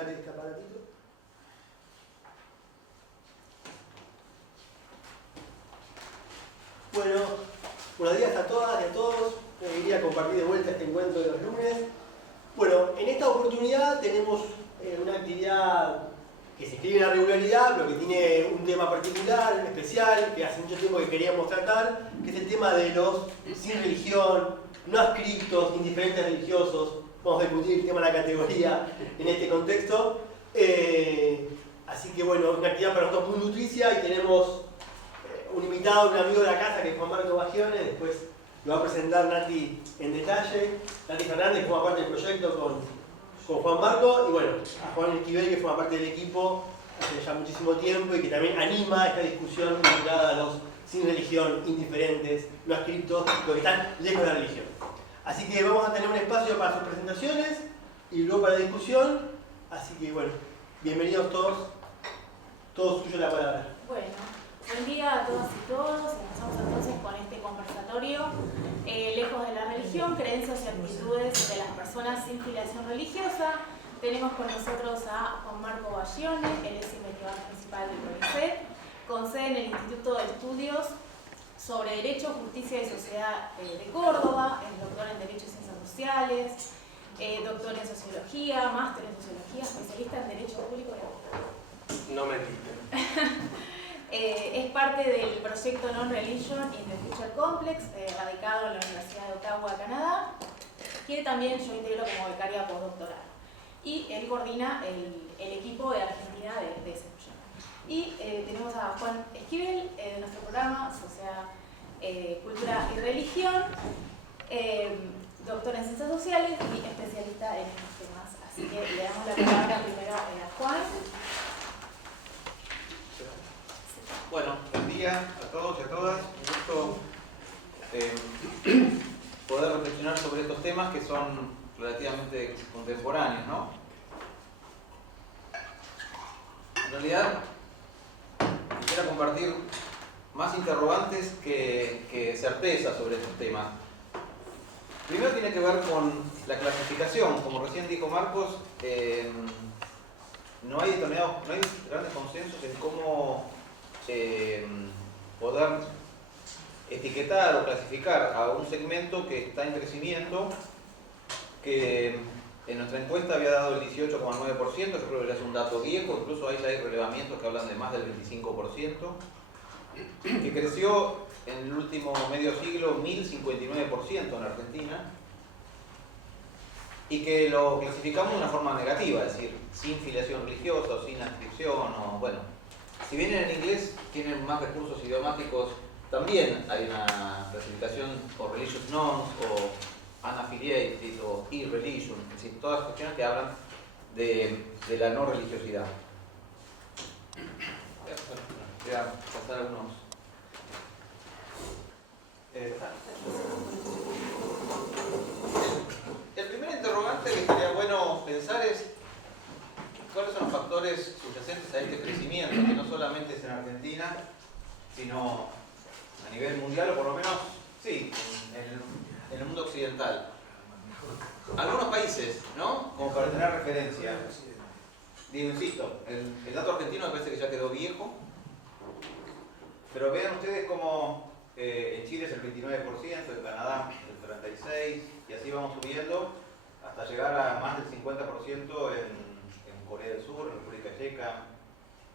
funcionar este aparatito. Bueno, buenos días a todas y a todos. Me quería compartir de vuelta este encuentro de los lunes. Bueno, en esta oportunidad tenemos una actividad que se inscribe en la regularidad, pero que tiene un tema particular, especial, que hace mucho tiempo que queríamos tratar, que es el tema de los sin religión, no adscriptos, indiferentes religiosos. Vamos a discutir el tema de la categoría en este contexto. Así que bueno, es una actividad para nosotros muy nutricia y tenemos un invitado, un amigo de la casa que es Juan Marco Bagione. Después lo va a presentar Nati en detalle. Nati Fernández, que forma parte del proyecto con Juan Marco, y bueno, a Juan Esquivel, que forma parte del equipo hace ya muchísimo tiempo y que también anima esta discusión vinculada a los sin religión, indiferentes, no adscriptos, los que están lejos de la religión. Así que vamos a tener un espacio para sus presentaciones y luego para la discusión. Así que bueno, bienvenidos todos. Todo suyo la palabra. Bueno, buen día a todas y todos. Empezamos entonces con este conversatorio. Lejos de la religión, creencias y actitudes de las personas sin filiación religiosa. Tenemos con nosotros a Juan Marco Bagione, él es investigador principal del CONICET, con sede en el Instituto de Estudios sobre Derecho, Justicia y Sociedad de Córdoba, es doctor en Derecho y Ciencias Sociales, doctor en Sociología, máster en Sociología, especialista en Derecho Público y Abogado. No me quiten. Es parte del proyecto Non-Religion in the Future Complex, radicado en la Universidad de Ottawa, Canadá, que también yo integro como becaria postdoctoral. Y él coordina el equipo de Argentina de ese proyecto. Y tenemos a Juan Esquivel, de nuestro programa Sociedad, Cultura y Religión, doctor en Ciencias Sociales y especialista en estos temas. Así que le damos la palabra primero a Juan. Bueno, buen día a todos y a todas. Un gusto poder reflexionar sobre estos temas que son relativamente contemporáneos, ¿no? En realidad, quisiera compartir más interrogantes que certezas sobre estos temas. Primero tiene que ver con la clasificación. Como recién dijo Marcos, no hay grandes consensos en cómo poder etiquetar o clasificar a un segmento que está en crecimiento, que en nuestra encuesta había dado el 18,9%, yo creo que ya es un dato viejo, incluso ahí ya hay relevamientos que hablan de más del 25%, que creció en el último medio siglo 1059% en Argentina, y que lo clasificamos de una forma negativa, es decir, sin filiación religiosa o sin adscripción, o bueno, si bien en inglés tienen más recursos idiomáticos, también hay una clasificación o religious nouns o unaffiliated o irreligion, es decir, todas cuestiones que hablan de la no religiosidad. Voy a pasar algunos. El primer interrogante que sería bueno pensar es cuáles son los factores subyacentes a este crecimiento, que no solamente es en Argentina, sino a nivel mundial, o por lo menos, sí, en el mundo occidental. Algunos países, ¿no? Como para tener referencia. Digo, insisto, el dato argentino me parece que ya quedó viejo, pero vean ustedes cómo en Chile es el 29%, en Canadá el 36%, y así vamos subiendo hasta llegar a más del 50% en Corea del Sur, en República Checa,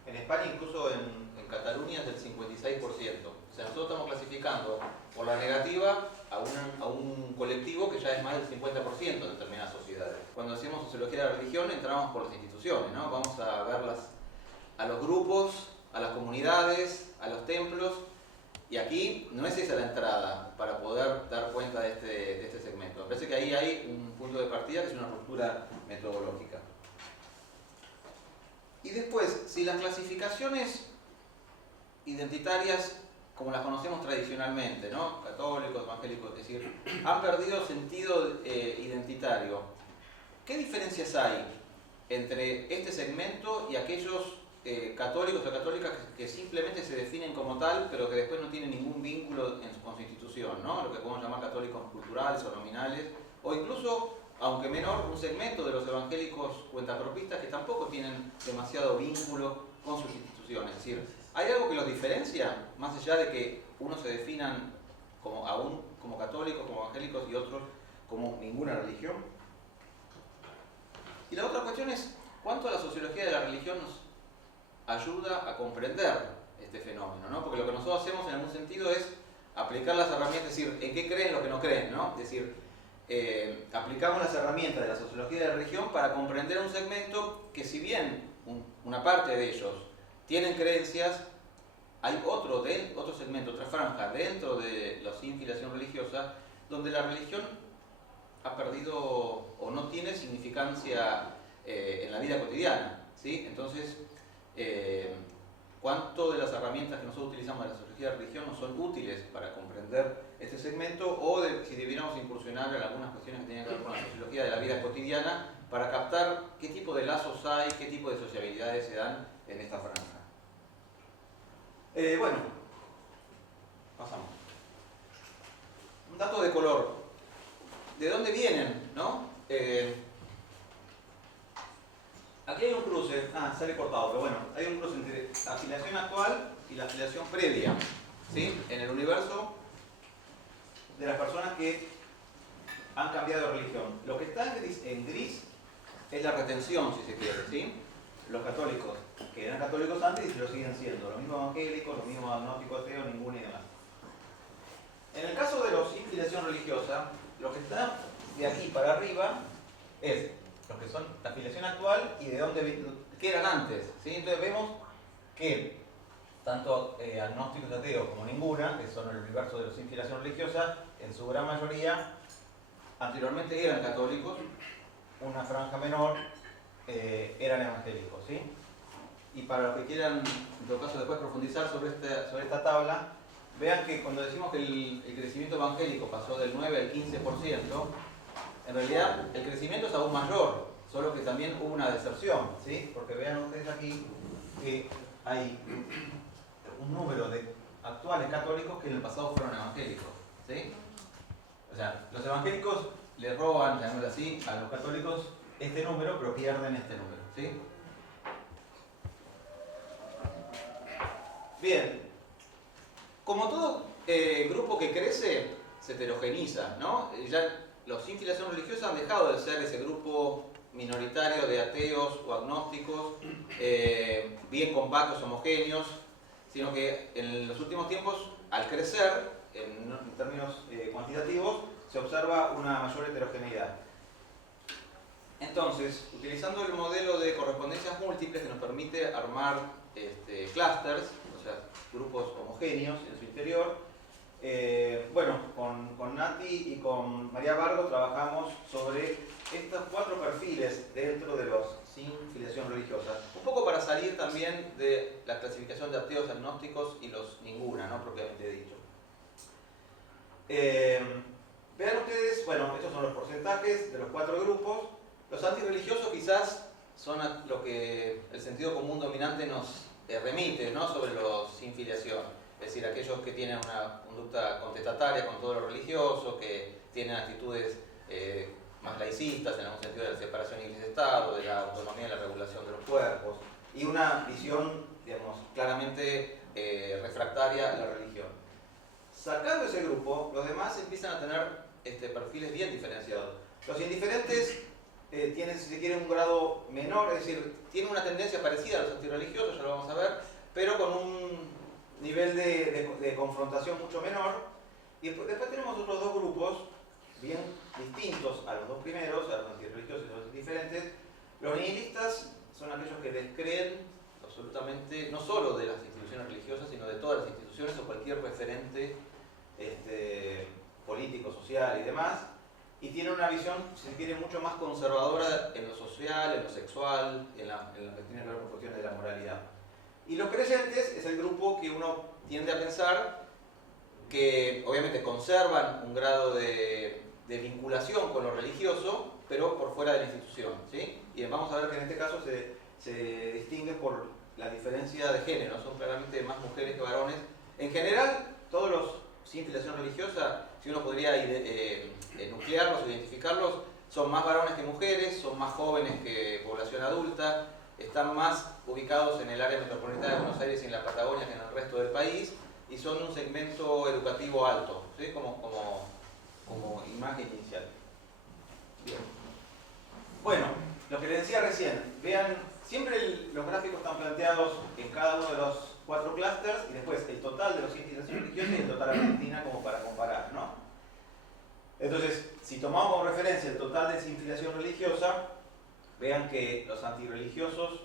en España, incluso en Cataluña es del 56%. O sea, nosotros estamos clasificando por la negativa a un colectivo que ya es más del 50% en determinadas sociedades. Cuando decimos sociología de la religión, entramos por las instituciones, ¿no? Vamos a verlas a los grupos, a las comunidades, a los templos, y aquí no es esa la entrada para poder dar cuenta de este segmento. Me parece que ahí hay un punto de partida que es una ruptura metodológica. Y después, si las clasificaciones identitarias, como las conocemos tradicionalmente, ¿no? Católicos, evangélicos, es decir, han perdido sentido identitario, ¿qué diferencias hay entre este segmento y aquellos católicos o católicas que simplemente se definen como tal, pero que después no tienen ningún vínculo con su institución, ¿no? Lo que podemos llamar católicos culturales o nominales, o incluso aunque menor, un segmento de los evangélicos cuentapropistas que tampoco tienen demasiado vínculo con sus instituciones. Es decir, ¿hay algo que los diferencia, más allá de que unos se definan aún como católicos, como evangélicos y otros como ninguna religión? Y la otra cuestión es, ¿cuánto la sociología de la religión nos ayuda a comprender este fenómeno, ¿no? Porque lo que nosotros hacemos en algún sentido es aplicar las herramientas, es decir, en qué creen los que no creen, ¿no? Es decir, aplicamos las herramientas de la sociología de la religión para comprender un segmento que, si bien una parte de ellos tienen creencias, hay otro segmento, otra franja dentro de la sin filiación religiosa, donde la religión ha perdido o no tiene significancia en la vida cotidiana, ¿sí? Entonces, ¿cuánto de las herramientas que nosotros utilizamos de la sociología de la religión nos son útiles para comprender este segmento, o si debiéramos incursionar en algunas cuestiones que tienen que ver con la sociología de la vida cotidiana para captar qué tipo de lazos hay, qué tipo de sociabilidades se dan en esta franja? Bueno, pasamos. Un dato de color. ¿De dónde vienen, no? Aquí hay un cruce, sale cortado, pero bueno, hay un cruce entre la afiliación actual y la afiliación previa, ¿sí? En el universo de las personas que han cambiado de religión. Lo que está en gris es la retención, si se quiere, ¿sí? Los católicos, que eran católicos antes y se lo siguen siendo, los mismos evangélicos, los mismos agnósticos, ateos, ninguno y demás. En el caso de los sin filiación religiosa, lo que está de aquí para arriba es los que son la afiliación actual y de dónde qué eran antes, ¿sí? Entonces vemos que tanto agnósticos, ateos como ninguna, que son el universo de los sin filiación religiosa, en su gran mayoría anteriormente eran católicos, una franja menor eran evangélicos, ¿sí? Y para los que quieran, en todo caso, después profundizar sobre esta tabla, vean que cuando decimos que el crecimiento evangélico pasó del 9 al 15%, en realidad el crecimiento es aún mayor, solo que también hubo una deserción, ¿sí? Porque vean ustedes aquí que hay un número de actuales católicos que en el pasado fueron evangélicos, ¿sí? O sea, los evangélicos le roban, llamémoslo así, a los católicos este número, pero pierden este número, ¿sí? Bien, como todo grupo que crece, se heterogeniza, ¿no? Ya los sin filiación religiosa han dejado de ser ese grupo minoritario de ateos o agnósticos, bien compactos, homogéneos, sino que en los últimos tiempos, al crecer, en términos cuantitativos, se observa una mayor heterogeneidad. Entonces, utilizando el modelo de correspondencias múltiples que nos permite armar clusters, o sea, grupos homogéneos en su interior, bueno, con Nati y con María Vargo trabajamos sobre estos 4 perfiles dentro de los sin filiación religiosa, un poco para salir también de la clasificación de ateos, agnósticos y los ninguna, ¿no? Propiamente dicho. Vean ustedes, bueno, estos son los porcentajes de los 4 grupos. Los antirreligiosos quizás son lo que el sentido común dominante nos remite, ¿no? Sobre los sin filiación. Es decir, aquellos que tienen una conducta contestataria con todo lo religioso, que tienen actitudes más laicistas, en algún sentido de la separación Iglesia-Estado, de la autonomía y la regulación de los cuerpos, y una visión, digamos, claramente refractaria a la religión. Sacando ese grupo, los demás empiezan a tener perfiles bien diferenciados. Los indiferentes tienen, si se quiere, un grado menor, es decir, tienen una tendencia parecida a los antirreligiosos, ya lo vamos a ver, pero con un nivel de confrontación mucho menor. Y después tenemos otros 2 grupos bien distintos a los 2 primeros, a los antirreligiosos y a los indiferentes. Los nihilistas son aquellos que descreen absolutamente, no solo de las instituciones religiosas, sino de todas las instituciones o cualquier referente político, social y demás, y tienen una visión, si se quiere, mucho más conservadora en lo social, en lo sexual, en lo que tiene que ver con cuestiones de la moralidad. Y los creyentes es el grupo que uno tiende a pensar que obviamente conservan un grado de vinculación con lo religioso, pero por fuera de la institución, ¿sí? Y vamos a ver que en este caso se distingue por la diferencia de género, son claramente más mujeres que varones. En general, todos los sin filiación religiosa, si uno podría nuclearlos, identificarlos, son más varones que mujeres, son más jóvenes que población adulta, están más ubicados en el área metropolitana de Buenos Aires y en la Patagonia que en el resto del país, y son un segmento educativo alto, ¿sí? como imagen inicial. Bien. Bueno, lo que les decía recién, vean, siempre los gráficos están planteados en cada uno de los 4 clústeres y después el total de los índices religiosos y el total argentina como para comparar, ¿no? Entonces, si tomamos como referencia el total de desinfiliación religiosa, vean que los antirreligiosos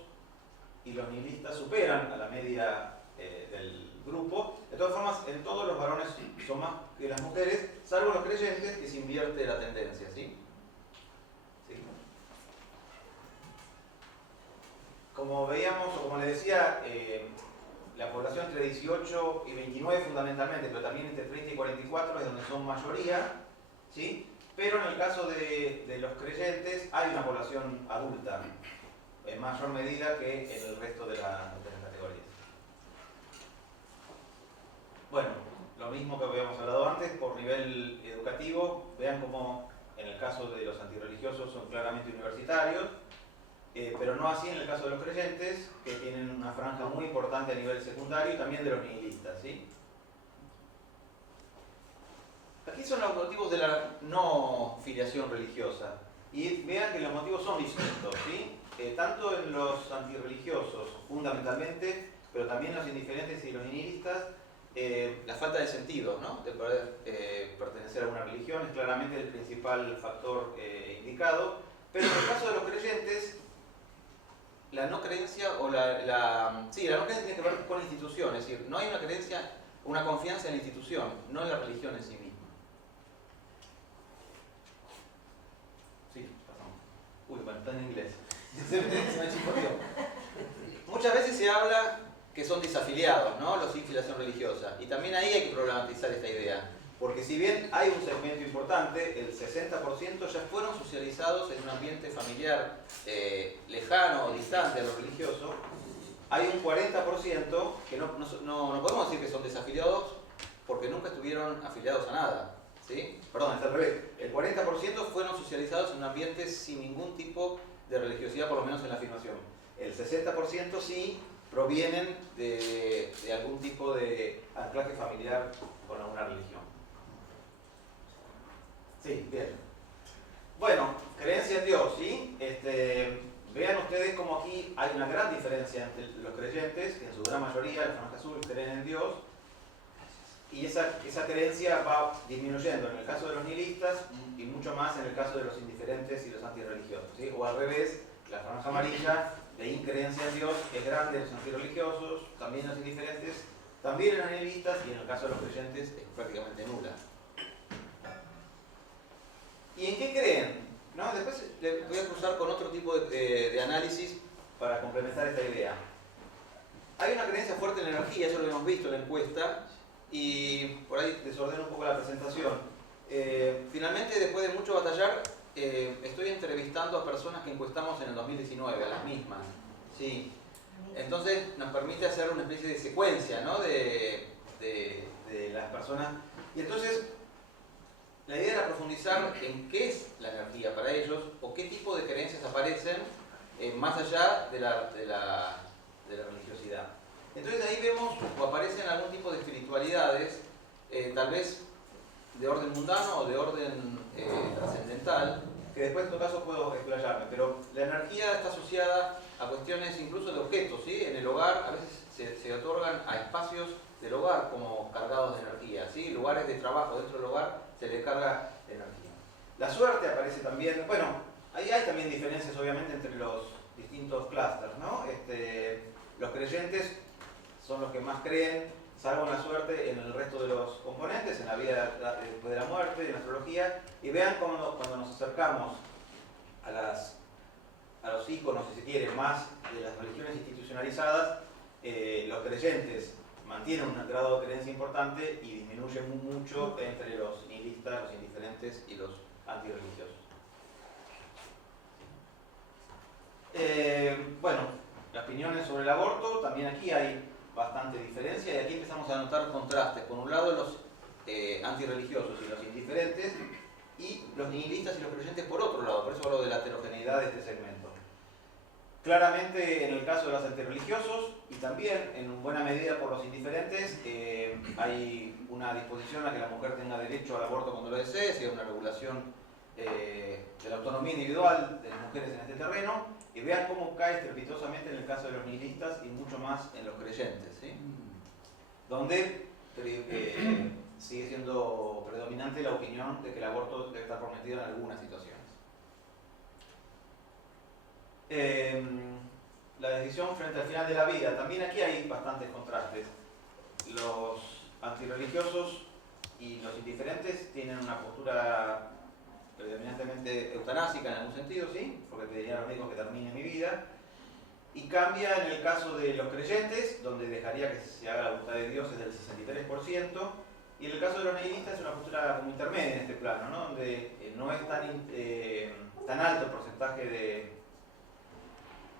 y los nihilistas superan a la media del grupo. De todas formas, en todos los varones son más que las mujeres, salvo los creyentes, que se invierte la tendencia, ¿sí? ¿Sí? Como veíamos, o como les decía, la población entre 18 y 29 fundamentalmente, pero también entre 30 y 44 es donde son mayoría, ¿sí? Pero en el caso de los creyentes hay una población adulta, en mayor medida que en el resto de las categorías. Bueno, lo mismo que habíamos hablado antes, por nivel educativo, vean cómo en el caso de los antirreligiosos son claramente universitarios, pero no así en el caso de los creyentes, que tienen una franja muy importante a nivel secundario, y también de los nihilistas, ¿sí? Aquí son los motivos de la no filiación religiosa. Y vean que los motivos son distintos, ¿sí? Tanto en los antirreligiosos, fundamentalmente, pero también los indiferentes y los nihilistas, la falta de sentido, ¿no? De poder pertenecer a una religión es claramente el principal factor indicado. Pero en el caso de los creyentes, la no creencia o la no creencia tiene que ver con la institución, es decir, no hay una creencia, una confianza en la institución, no en la religión en sí misma. Sí, pasamos. Uy, bueno, está en inglés. Se me chispoteó. Muchas veces se habla que son desafiliados, ¿no? Los sin filiación religiosa. Y también ahí hay que problematizar esta idea. Porque si bien hay un segmento importante, el 60% ya fueron socializados en un ambiente familiar lejano o distante a lo religioso, hay un 40% que no podemos decir que son desafiliados porque nunca estuvieron afiliados a nada. ¿Sí? Perdón, está al revés. El 40% fueron socializados en un ambiente sin ningún tipo de religiosidad, por lo menos en la afirmación. El 60% sí provienen de algún tipo de anclaje familiar con alguna religión. Sí, bien. Bueno, creencia en Dios, ¿sí? Vean ustedes como aquí hay una gran diferencia entre los creyentes, que en su gran mayoría, la franja azul, creen en Dios, y esa creencia va disminuyendo en el caso de los nihilistas y mucho más en el caso de los indiferentes y los antirreligiosos, ¿sí? O al revés, la franja amarilla de increencia en Dios es grande en los antirreligiosos, también en los indiferentes, también en los nihilistas, y en el caso de los creyentes es prácticamente nula. ¿Y en qué creen? ¿No? Después les voy a cruzar con otro tipo de análisis para complementar esta idea. Hay una creencia fuerte en la energía, eso lo hemos visto en la encuesta, y por ahí desordeno un poco la presentación. Finalmente, después de mucho batallar, estoy entrevistando a personas que encuestamos en el 2019, a las mismas. Sí. Entonces nos permite hacer una especie de secuencia, ¿no? de las personas. Y entonces la idea era profundizar en qué es la energía para ellos o qué tipo de creencias aparecen más allá de la religiosidad. Entonces ahí vemos o aparecen algún tipo de espiritualidades, tal vez de orden mundano o de orden trascendental, que después en todo caso puedo explayarme, pero la energía está asociada a cuestiones incluso de objetos, ¿sí? En el hogar a veces se otorgan a espacios del hogar como cargados de energía, ¿sí? Lugares de trabajo dentro del hogar se le carga energía. La suerte aparece también, bueno, ahí hay también diferencias obviamente entre los distintos clústeres, ¿no? Los creyentes son los que más creen, salvo en la suerte, en el resto de los componentes, en la vida después de la muerte, en la astrología, y vean cómo cuando nos acercamos a los íconos, si se quiere, más de las religiones institucionalizadas, los creyentes mantienen un grado de creencia importante y disminuyen mucho entre los nihilistas, los indiferentes y los antirreligiosos. Bueno, las opiniones sobre el aborto, también aquí hay bastante diferencia y aquí empezamos a notar contrastes. Por un lado los antirreligiosos y los indiferentes, y los nihilistas y los creyentes por otro lado. Por eso hablo de la heterogeneidad de este segmento. Claramente en el caso de los antirreligiosos y también en buena medida por los indiferentes, hay una disposición a que la mujer tenga derecho al aborto cuando lo desee, si hay una regulación de la autonomía individual de las mujeres en este terreno, y vean cómo cae estrepitosamente en el caso de los nihilistas y mucho más en los creyentes, ¿sí? Donde sigue siendo predominante la opinión de que el aborto debe estar prometido en algunas situaciones. La decisión frente al final de la vida, también aquí hay bastantes contrastes. Los antirreligiosos y los indiferentes tienen una postura predominantemente eutanásica en algún sentido, ¿sí? Porque pedirían a los médicos que termine mi vida. Y cambia en el caso de los creyentes, donde dejaría que se haga la voluntad de Dios, es del 63%. Y en el caso de los nihilistas es una postura como intermedia en este plano, ¿no? Donde no es tan alto el porcentaje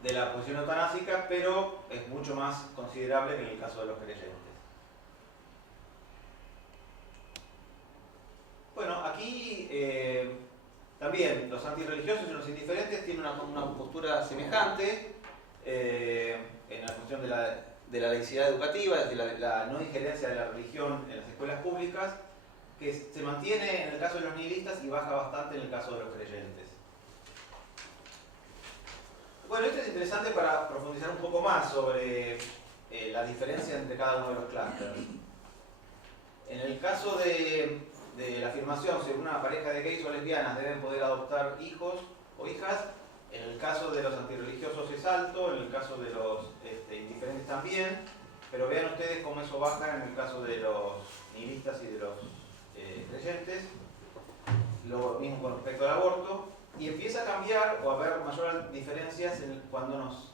de la posición eutanásica, pero es mucho más considerable que en el caso de los creyentes. Bueno, aquí también los antirreligiosos y los indiferentes tienen una postura semejante en la cuestión de la laicidad educativa, es decir, la no injerencia de la religión en las escuelas públicas, que se mantiene en el caso de los nihilistas y baja bastante en el caso de los creyentes. Bueno, esto es interesante para profundizar un poco más sobre la diferencia entre cada uno de los clústeres. En el caso de la afirmación, si una pareja de gays o lesbianas deben poder adoptar hijos o hijas, en el caso de los antirreligiosos es alto, en el caso de los indiferentes también, pero vean ustedes cómo eso baja en el caso de los nihilistas y de los creyentes. Lo mismo con respecto al aborto. Y empieza a cambiar o a haber mayores diferencias cuando nos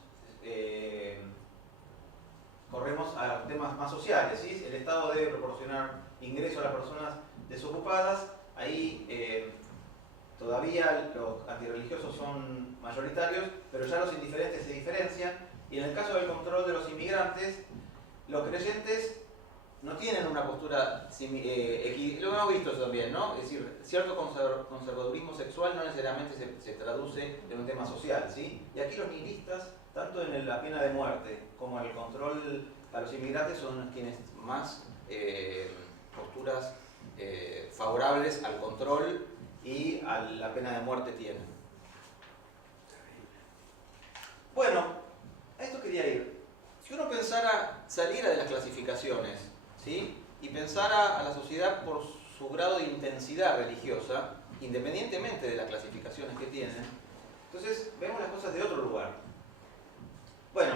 corremos a los temas más sociales, ¿sí? El Estado debe proporcionar ingreso a las personas desocupadas. Ahí todavía los antirreligiosos son mayoritarios, pero ya los indiferentes se diferencian. Y en el caso del control de los inmigrantes, los creyentes no tienen una postura lo hemos visto eso también, ¿no? Es decir, cierto conservadurismo sexual no necesariamente se traduce en un tema social, ¿sí? Y aquí los nihilistas, tanto en la pena de muerte como en el control a los inmigrantes, son quienes más posturas favorables al control y a la pena de muerte tienen. Bueno, a esto quería ir. Si uno pensara, saliera de las clasificaciones, ¿sí? Y pensara a la sociedad por su grado de intensidad religiosa, independientemente de las clasificaciones que tienen, entonces vemos las cosas de otro lugar. Bueno,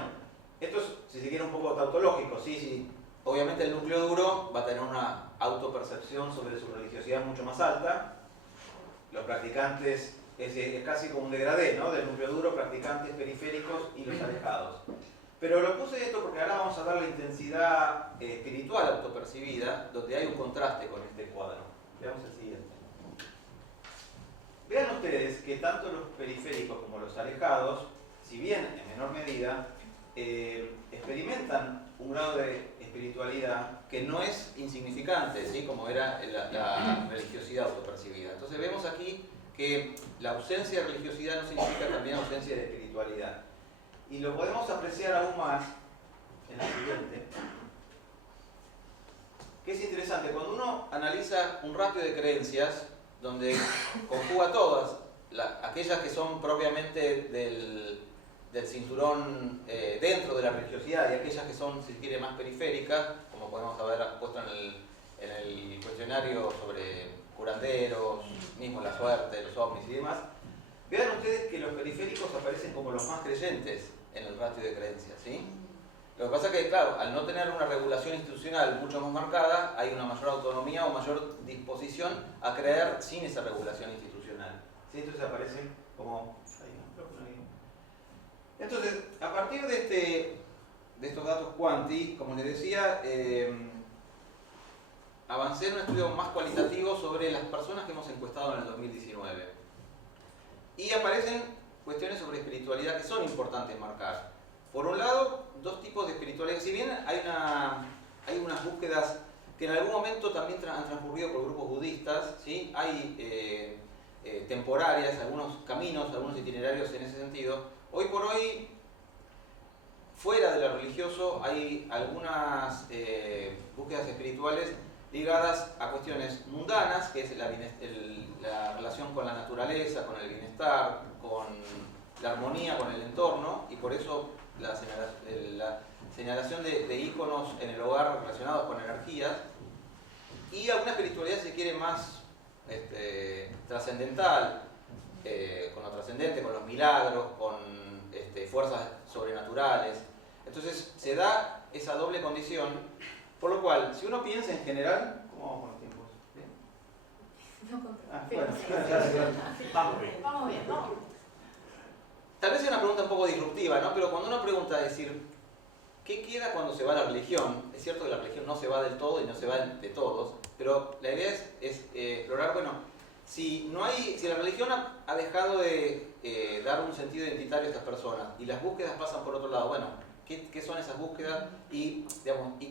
esto es, si se quiere, un poco tautológico, ¿sí? Sí. Obviamente el núcleo duro va a tener una autopercepción sobre su religiosidad mucho más alta. Los practicantes, es casi como un degradé, ¿no? Del núcleo duro, practicantes periféricos y los alejados. Pero lo puse esto porque ahora vamos a ver la intensidad espiritual autopercibida, donde hay un contraste con este cuadro. Veamos el siguiente. Vean ustedes que tanto los periféricos como los alejados, si bien en menor medida, experimentan un grado de espiritualidad que no es insignificante, ¿sí? Como era la religiosidad autopercibida. Entonces vemos aquí que la ausencia de religiosidad no significa también ausencia de espiritualidad. Y lo podemos apreciar aún más en la siguiente, que es interesante. Cuando uno analiza un ratio de creencias, donde conjuga todas, aquellas que son propiamente del cinturón dentro de la religiosidad y aquellas que son, si quiere, más periféricas, como podemos haber puesto en el cuestionario sobre curanderos, mismo la suerte, los ovnis y demás, vean ustedes que los periféricos aparecen como los más creyentes en el ratio de creencias, ¿sí? Lo que pasa es que, claro, al no tener una regulación institucional mucho más marcada, hay una mayor autonomía o mayor disposición a creer sin esa regulación institucional, ¿sí? Entonces aparecen como... Entonces, a partir de estos datos cuanti, como les decía, avancé en un estudio más cualitativo sobre las personas que hemos encuestado en el 2019. Y aparecen cuestiones sobre espiritualidad que son importantes marcar. Por un lado, dos tipos de espiritualidad. Si bien hay unas búsquedas que en algún momento también han transcurrido por grupos budistas, ¿sí? Hay temporarias, algunos caminos, algunos itinerarios en ese sentido. Hoy por hoy, fuera de lo religioso, hay algunas búsquedas espirituales ligadas a cuestiones mundanas, que es la relación con la naturaleza, con el bienestar, con la armonía con el entorno, y por eso la señalación de íconos en el hogar relacionados con energías, y alguna espiritualidad, si se quiere, más trascendental, con lo trascendente, con los milagros, con fuerzas sobrenaturales. Entonces se da esa doble condición, por lo cual, si uno piensa en general, ¿cómo vamos con los tiempos? ¿Bien? Vamos bien. Vamos bien, vamos. Tal vez sea una pregunta un poco disruptiva, ¿no? Pero cuando uno pregunta, es decir, ¿qué queda cuando se va la religión? Es cierto que la religión no se va del todo y no se va de todos, pero la idea es explorar, bueno, si la religión ha dejado de dar un sentido identitario a estas personas y las búsquedas pasan por otro lado, bueno, ¿qué son esas búsquedas? Y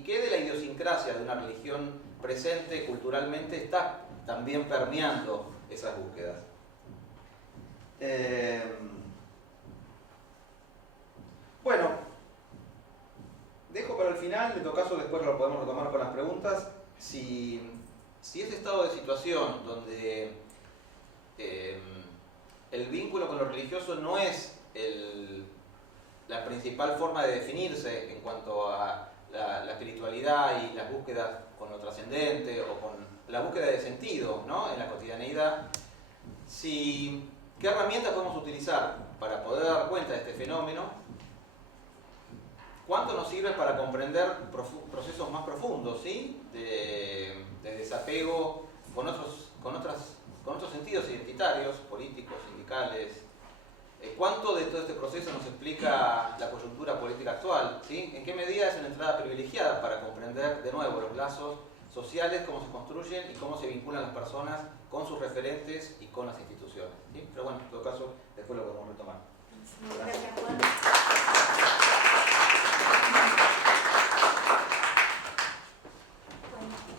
qué de la idiosincrasia de una religión presente culturalmente está también permeando esas búsquedas. Bueno, dejo para el final, en todo caso después lo podemos retomar con las preguntas. Si ese estado de situación donde el vínculo con lo religioso no es la principal forma de definirse en cuanto a la espiritualidad y las búsquedas con lo trascendente o con la búsqueda de sentido, ¿no? En la cotidianeidad, ¿qué herramientas podemos utilizar para poder dar cuenta de este fenómeno? ¿Cuánto nos sirve para comprender procesos más profundos, ¿sí? de desapego con otros sentidos identitarios, políticos, sindicales? ¿Cuánto de todo este proceso nos explica la coyuntura política actual? ¿Sí? ¿En qué medida es una entrada privilegiada para comprender de nuevo los lazos sociales, cómo se construyen y cómo se vinculan las personas con sus referentes y con las instituciones? ¿Sí? Pero bueno, en todo caso, después lo podemos retomar. Gracias, Juan.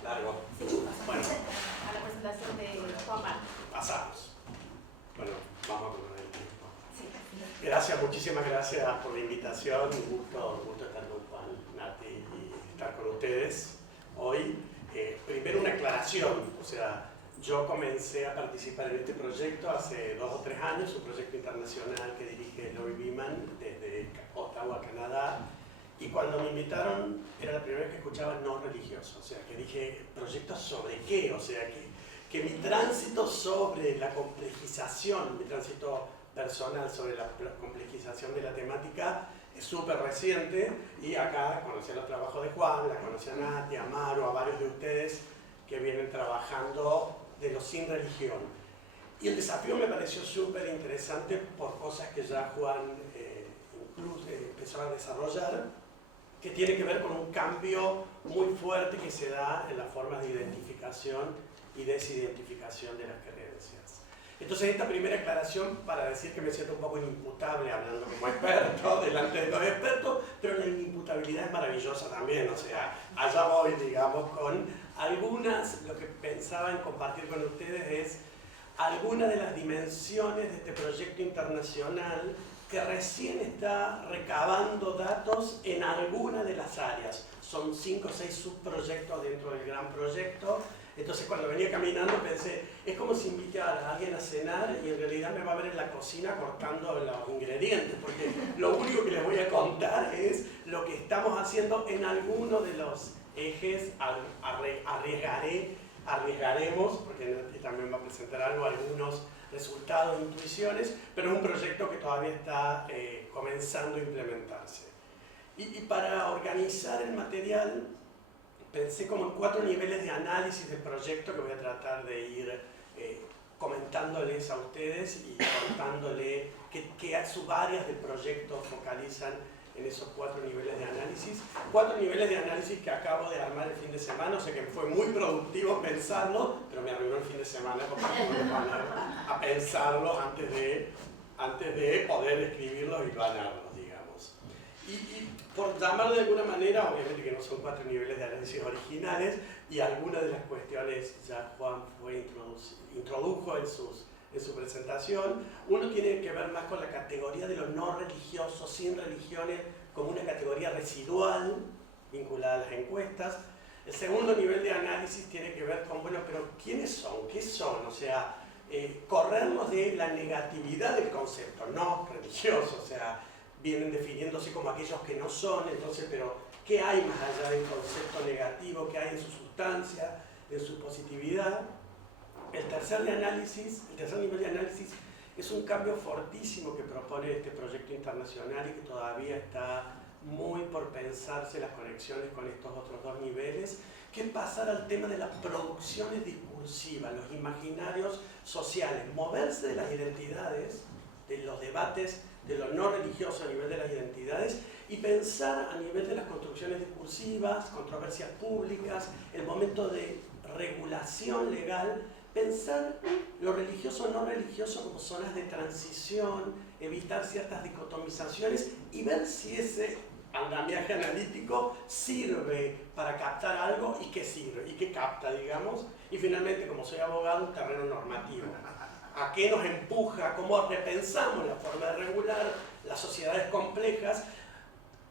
Largo. Sí, Bueno, a la presentación de Juan Marcos. pasamos. Bueno, vamos a poner el tiempo. Sí. Gracias, muchísimas gracias por la invitación. Un gusto estar con Juan, Nati y estar con ustedes hoy. Primero una aclaración, o sea, yo comencé a participar en este proyecto hace 2 o 3 años, un proyecto internacional que dirige Laurie Beeman desde Ottawa, Canadá. Y cuando me invitaron, era la primera vez que escuchaba no religioso, o sea, que dije, ¿proyectos sobre qué? O sea, que mi tránsito sobre la complejización, mi tránsito personal sobre la complejización de la temática es súper reciente, y acá conocí los trabajos de Juan, la conocí a Nati, a Maru, a varios de ustedes que vienen trabajando de lo sin religión. Y el desafío me pareció súper interesante por cosas que ya Juan incluso empezó a desarrollar, que tiene que ver con un cambio muy fuerte que se da en las formas de identificación y desidentificación de las creencias. Entonces, esta primera aclaración para decir que me siento un poco inimputable hablando como experto delante de los expertos, pero la inimputabilidad es maravillosa también, o sea, allá voy, digamos, con algunas, lo que pensaba en compartir con ustedes es algunas de las dimensiones de este proyecto internacional que recién está recabando datos en alguna de las áreas. Son 5 o 6 subproyectos dentro del gran proyecto. Entonces, cuando venía caminando pensé, es como si invitara a alguien a cenar y en realidad me va a ver en la cocina cortando los ingredientes, porque lo único que les voy a contar es lo que estamos haciendo en alguno de los ejes. Arriesgaremos, porque también va a presentar algunos resultados e intuiciones, pero es un proyecto que todavía está comenzando a implementarse. Y para organizar el material, pensé como en 4 niveles de análisis del proyecto que voy a tratar de ir comentándoles a ustedes y contándole qué subáreas del proyecto focalizan en esos 4 niveles de análisis. 4 niveles de análisis que acabo de armar el fin de semana, o sea que fue muy productivo pensarlo, pero me arruinó el fin de semana porque tuve que poner a pensarlos antes de poder escribirlos y planearlos, digamos. Y por llamarlo de alguna manera, obviamente que no son 4 niveles de análisis originales, y algunas de las cuestiones ya Juan introdujo en su presentación. Uno tiene que ver más con la categoría de lo no religioso, sin religiones, como una categoría residual vinculada a las encuestas. El segundo nivel de análisis tiene que ver con, bueno, pero ¿quiénes son? ¿Qué son? O sea, corrernos de la negatividad del concepto, no religioso, o sea, vienen definiéndose como aquellos que no son, entonces, pero ¿qué hay más allá del concepto negativo? ¿Qué hay en su sustancia, en su positividad? El tercer nivel de análisis es un cambio fortísimo que propone este proyecto internacional y que todavía está muy por pensarse las conexiones con estos otros 2 niveles, que es pasar al tema de las producciones discursivas, los imaginarios sociales, moverse de las identidades, de los debates de lo no religioso a nivel de las identidades y pensar a nivel de las construcciones discursivas, controversias públicas, el momento de regulación legal, pensar lo religioso o no religioso como zonas de transición, evitar ciertas dicotomizaciones y ver si ese andamiaje analítico sirve para captar algo y qué sirve, y qué capta, digamos. Y finalmente, como soy abogado, un terreno normativo. ¿A qué nos empuja? ¿Cómo repensamos la forma de regular las sociedades complejas?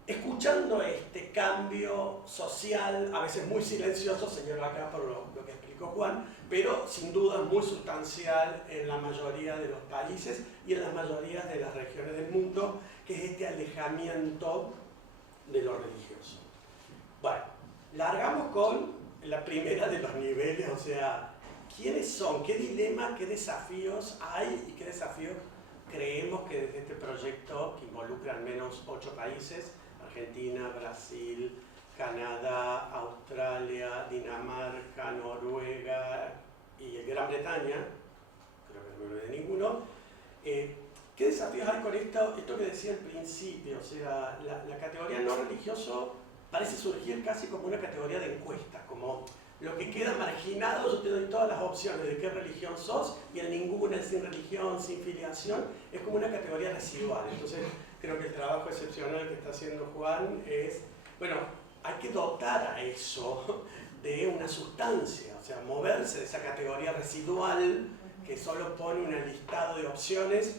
Escuchando este cambio social, a veces muy silencioso, señaló acá por lo que explicó Juan, pero sin duda muy sustancial en la mayoría de los países y en la mayoría de las regiones del mundo, que es este alejamiento de lo religioso. Bueno, largamos con la primera de los niveles, o sea, ¿quiénes son? ¿Qué dilemas, qué desafíos hay y qué desafíos creemos que desde este proyecto, que involucra al menos 8 países, Argentina, Brasil, Canadá, Australia, Dinamarca, Noruega y Gran Bretaña, creo que no me olvidé de ninguno, ¿qué desafíos hay con esto que decía al principio? O sea, la categoría no religioso parece surgir casi como una categoría de encuesta, como lo que queda marginado, yo te doy todas las opciones de qué religión sos, y en ninguna, sin religión, sin filiación, es como una categoría residual. Entonces, creo que el trabajo excepcional que está haciendo Juan es, bueno, hay que dotar a eso de una sustancia, o sea, moverse de esa categoría residual que solo pone un listado de opciones,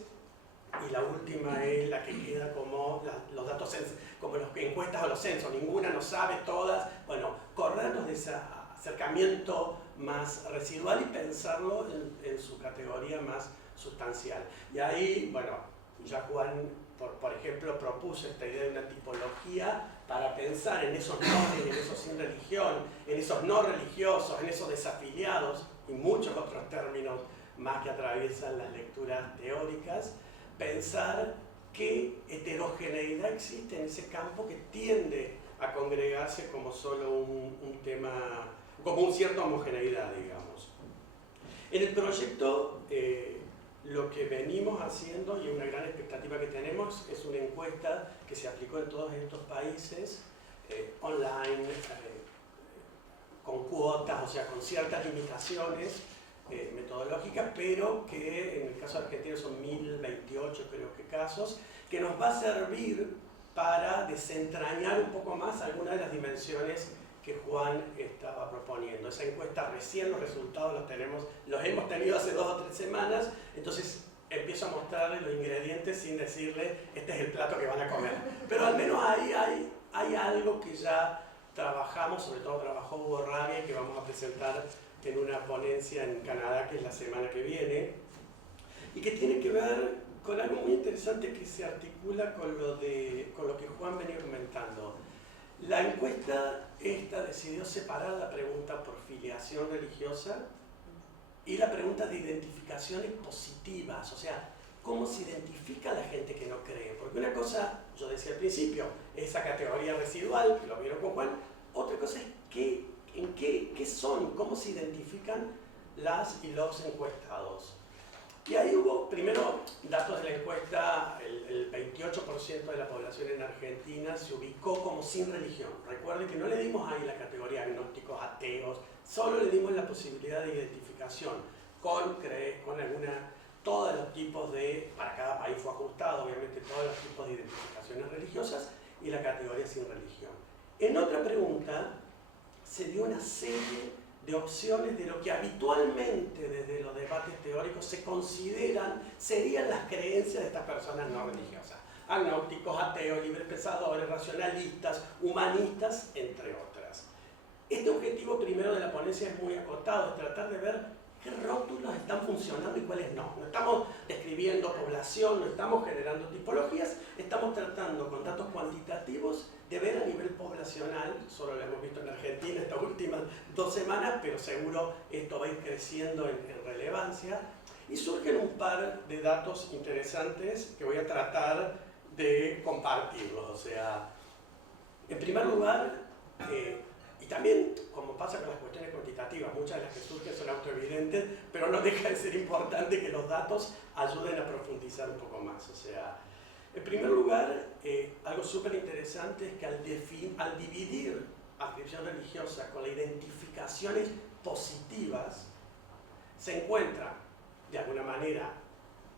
y la última es la que queda como los datos, como las encuestas o los censos, ninguna no sabe, todas, bueno, corrernos de ese acercamiento más residual y pensarlo en su categoría más sustancial. Y ahí, bueno, ya Juan, por ejemplo, propuso esta idea de una tipología para pensar en esos no, en esos sin religión, en esos no religiosos, en esos desafiliados y muchos otros términos más que atraviesan las lecturas teóricas, pensar qué heterogeneidad existe en ese campo que tiende a congregarse como solo un tema, como una cierta homogeneidad, digamos. En el proyecto, lo que venimos haciendo y una gran expectativa que tenemos es una encuesta que se aplicó en todos estos países, online, con cuotas, o sea, con ciertas limitaciones metodológicas, pero que en el caso de Argentina son 1028 creo que casos, que nos va a servir para desentrañar un poco más algunas de las dimensiones que Juan estaba proponiendo. Esa encuesta recién los resultados los hemos tenido hace 2 o 3 semanas, entonces empiezo a mostrarle los ingredientes sin decirle este es el plato que van a comer. Pero al menos ahí hay algo que ya trabajamos, sobre todo trabajó Hugo Rabia y que vamos a presentar en una ponencia en Canadá que es la semana que viene, y que tiene que ver con algo muy interesante que se articula con lo que Juan venía comentando. La encuesta esta decidió separar la pregunta por filiación religiosa y la pregunta de identificaciones positivas, o sea, cómo se identifica la gente que no cree. Porque una cosa, yo decía al principio, esa categoría residual, que lo vieron con Juan, otra cosa es qué son, cómo se identifican las y los encuestados. Y ahí hubo, primero, datos de la encuesta, el 28% de la población en Argentina se ubicó como sin religión. Recuerden que no le dimos ahí la categoría agnósticos, ateos, solo le dimos la posibilidad de identificación con todos los tipos de, para cada país fue ajustado, obviamente, todos los tipos de identificaciones religiosas, y la categoría sin religión. En otra pregunta se dio una serie de opciones de lo que habitualmente desde los debates teóricos se consideran serían las creencias de estas personas no religiosas. Agnósticos, ateos, libres pensadores, racionalistas, humanistas, entre otras. Este objetivo primero de la ponencia es muy acotado, es tratar de ver qué rótulos están funcionando y cuáles no. No estamos describiendo población, no estamos generando tipologías, estamos tratando con datos cuantitativos de ver a nivel poblacional, solo lo hemos visto en Argentina estas últimas 2 semanas, pero seguro esto va a ir creciendo en relevancia, y surgen un par de datos interesantes que voy a tratar de compartirlos. O sea, en primer lugar, y también, como pasa con las cuestiones cuantitativas, muchas de las que surgen son autoevidentes, pero no deja de ser importante que los datos ayuden a profundizar un poco más. O sea, en primer lugar, algo súper interesante es que al dividir adscripción religiosa con las identificaciones positivas, se encuentra, de alguna manera,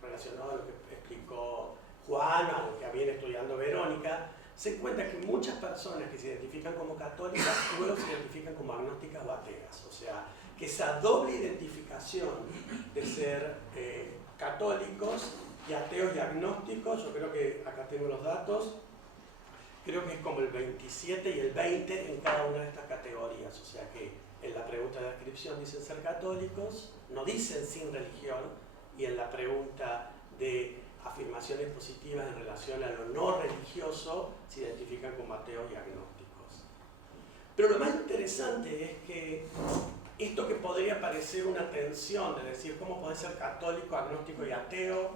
relacionado a lo que explicó Juan, a lo que viene estudiando Verónica, se encuentra que muchas personas que se identifican como católicas luego se identifican como agnósticas o ateas. O sea, que esa doble identificación de ser católicos y ateos y agnósticos, yo creo que acá tengo los datos, creo que es como el 27 y el 20 en cada una de estas categorías. O sea que en la pregunta de adscripción dicen ser católicos, no dicen sin religión, y en la pregunta de afirmaciones positivas en relación a lo no religioso se identifican como ateos y agnósticos. Pero lo más interesante es que esto que podría parecer una tensión de decir cómo puede ser católico, agnóstico y ateo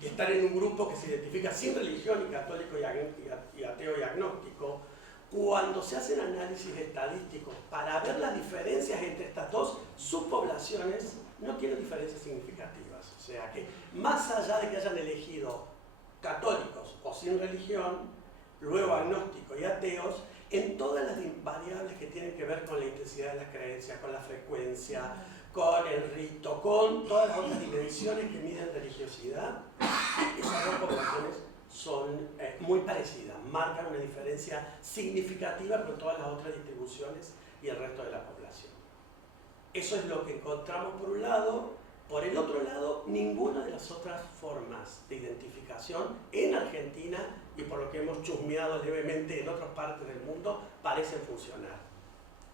y estar en un grupo que se identifica sin religión y católico y ateo y agnóstico, cuando se hacen análisis estadísticos para ver las diferencias entre estas dos subpoblaciones, no tienen diferencias significativas. O sea que, más allá de que hayan elegido católicos o sin religión, luego agnósticos y ateos, en todas las variables que tienen que ver con la intensidad de las creencias, con la frecuencia, con el rito, con todas las otras dimensiones que miden religiosidad, esas dos poblaciones son muy parecidas, marcan una diferencia significativa con todas las otras distribuciones y el resto de la población. Eso es lo que encontramos por un lado. Por el otro lado, ninguna de las otras formas de identificación en Argentina, y por lo que hemos chusmeado levemente en otras partes del mundo, parecen funcionar.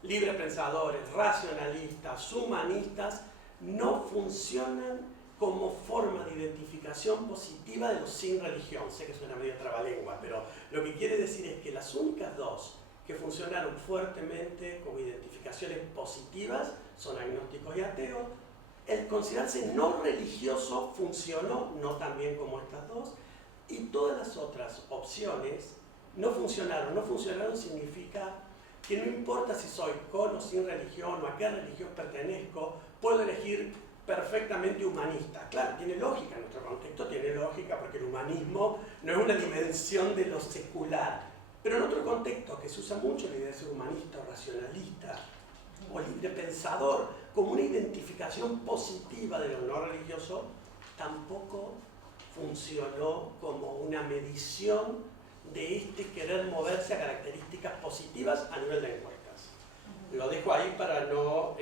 Libres pensadores, racionalistas, humanistas, no funcionan como forma de identificación positiva de los sin religión. Sé que suena medio trabalengua, pero lo que quiere decir es que las únicas dos que funcionaron fuertemente como identificaciones positivas son agnósticos y ateos. El considerarse no religioso funcionó no tan bien como estas dos, y todas las otras opciones no funcionaron. No funcionaron significa que no importa si soy con o sin religión o a qué religión pertenezco, puedo elegir perfectamente humanista. Claro, tiene lógica, en nuestro contexto tiene lógica porque el humanismo no es una dimensión de lo secular, pero en otro contexto que se usa mucho la idea de ser humanista o racionalista o libre pensador como una identificación positiva de lo no religioso, tampoco funcionó como una medición de este querer moverse a características positivas a nivel de encuestas. Lo dejo ahí para no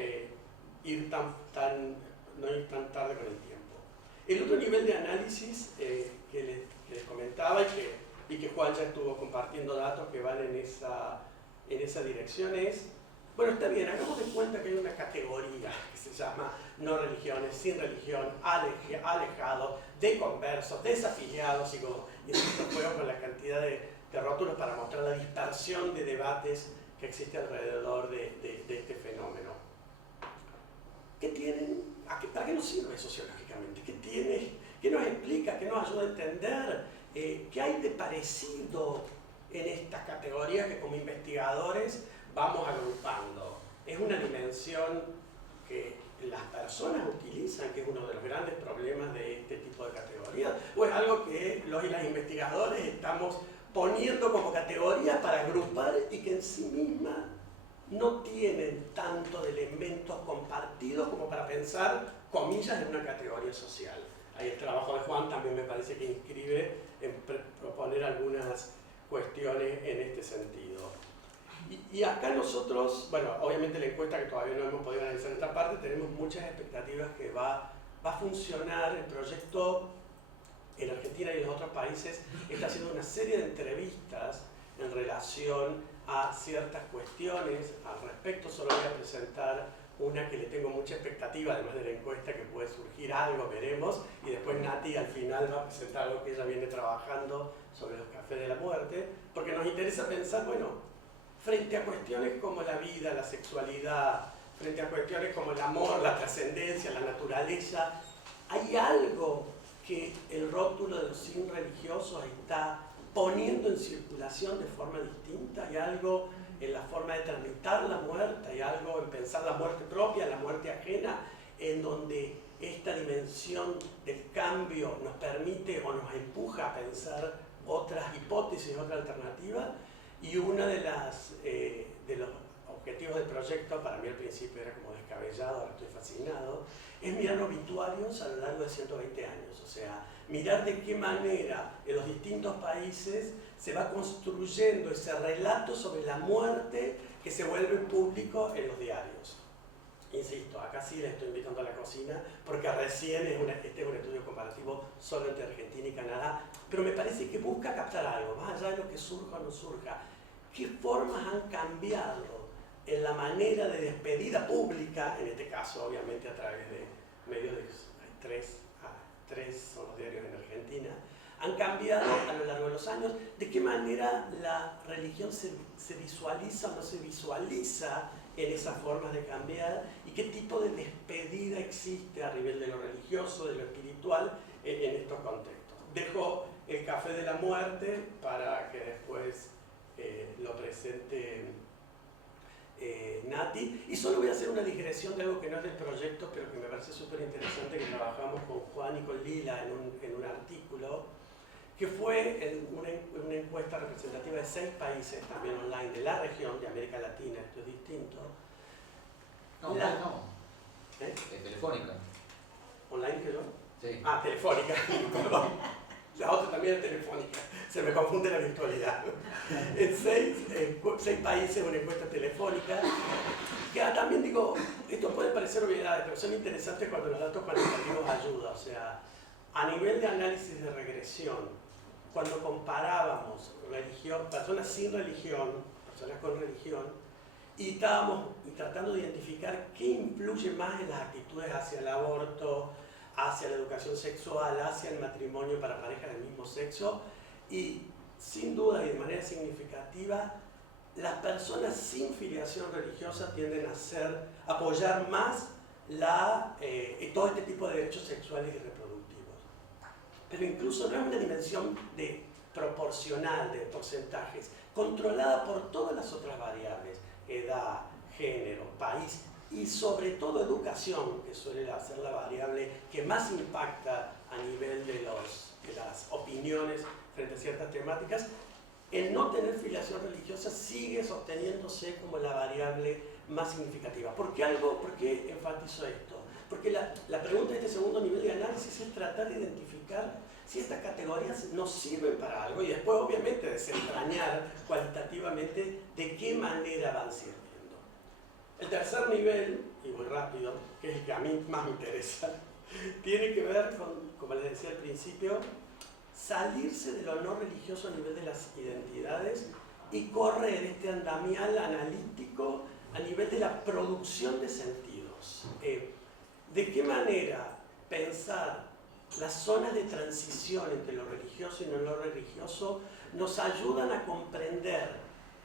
ir tan tarde con el tiempo. El otro nivel de análisis que les comentaba y que Juan ya estuvo compartiendo datos que van en esa dirección es, bueno, está bien, hagamos de cuenta que hay una categoría que se llama no religiones, sin religión, alejados, deconversos, desafiliados, y esto juego con la cantidad de rótulos para mostrar la dispersión de debates que existe alrededor de este fenómeno. ¿Qué tienen? ¿Para qué nos sirve sociológicamente? ¿Qué tiene? ¿Qué nos explica? ¿Qué nos ayuda a entender? ¿Qué hay de parecido en estas categorías que como investigadores vamos agrupando? Es una dimensión que las personas utilizan, que es uno de los grandes problemas de este tipo de categorías, o es algo que los y las investigadores estamos poniendo como categoría para agrupar y que en sí misma no tienen tanto de elementos compartidos como para pensar, comillas, en una categoría social. Ahí el trabajo de Juan también me parece que inscribe en proponer algunas cuestiones en este sentido. Y acá nosotros, bueno, obviamente la encuesta que todavía no hemos podido analizar en esta parte, tenemos muchas expectativas que va a funcionar. El proyecto en Argentina y en los otros países está haciendo una serie de entrevistas en relación a ciertas cuestiones al respecto. Solo voy a presentar una que le tengo mucha expectativa, además de la encuesta, que puede surgir algo, veremos, y después Nati al final va a presentar algo que ella viene trabajando sobre los cafés de la muerte, porque nos interesa pensar, bueno, frente a cuestiones como la vida, la sexualidad, frente a cuestiones como el amor, la trascendencia, la naturaleza, ¿hay algo que el rótulo de los sin religiosos está poniendo en circulación de forma distinta? ¿Hay algo en la forma de tramitar la muerte? ¿Hay algo en pensar la muerte propia, la muerte ajena, en donde esta dimensión del cambio nos permite o nos empuja a pensar otras hipótesis, otras alternativas? Y uno de los objetivos del proyecto, para mí al principio era como descabellado, ahora estoy fascinado, es mirar obituarios a lo largo de 120 años. O sea, mirar de qué manera en los distintos países se va construyendo ese relato sobre la muerte que se vuelve público en los diarios. Insisto, acá sí le estoy invitando a la cocina, porque recién este es un estudio comparativo solo entre Argentina y Canadá, pero me parece que busca captar algo, más allá de lo que surja o no surja. ¿Qué formas han cambiado en la manera de despedida pública, en este caso obviamente a través de medios de tres son los diarios en Argentina, han cambiado a lo largo de los años? ¿De qué manera la religión se visualiza o no se visualiza en esas formas de cambiar? ¿Y qué tipo de despedida existe a nivel de lo religioso, de lo espiritual, en estos contextos? Dejo el café de la muerte para que después lo presente Nati, y solo voy a hacer una digresión de algo que no es del proyecto, pero que me parece súper interesante, que trabajamos con Juan y con Lila en un artículo, que fue una encuesta representativa de 6 países, también online, de la región de América Latina. Esto es distinto. No, es telefónica. ¿Online que yo? Sí. Ah, telefónica, perdón. La otra también es telefónica, se me confunde la virtualidad. En 6 países una encuesta telefónica, que también digo, esto puede parecer obviedades, pero son interesantes cuando los datos cuantitativos ayudan. O sea, a nivel de análisis de regresión, cuando comparábamos personas sin religión, personas con religión, y estábamos tratando de identificar qué influye más en las actitudes hacia el aborto, hacia la educación sexual, hacia el matrimonio para parejas del mismo sexo, y sin duda y de manera significativa, las personas sin filiación religiosa tienden a apoyar más todo este tipo de derechos sexuales y reproductivos. Pero incluso no es una dimensión proporcional de porcentajes, controlada por todas las otras variables: edad, género, país y sobre todo educación, que suele ser la variable que más impacta a nivel de las opiniones frente a ciertas temáticas. El no tener filiación religiosa sigue sosteniéndose como la variable más significativa. ¿Por qué enfatizo esto? Porque la pregunta de este segundo nivel de análisis es tratar de identificar si estas categorías nos sirven para algo, y después obviamente desentrañar cualitativamente de qué manera van sirviendo. El tercer nivel, y voy rápido, que es el que a mí más me interesa, tiene que ver con, como les decía al principio, salirse de lo no religioso a nivel de las identidades y correr este andamial analítico a nivel de la producción de sentidos. ¿De qué manera pensar las zonas de transición entre lo religioso y no lo religioso nos ayudan a comprender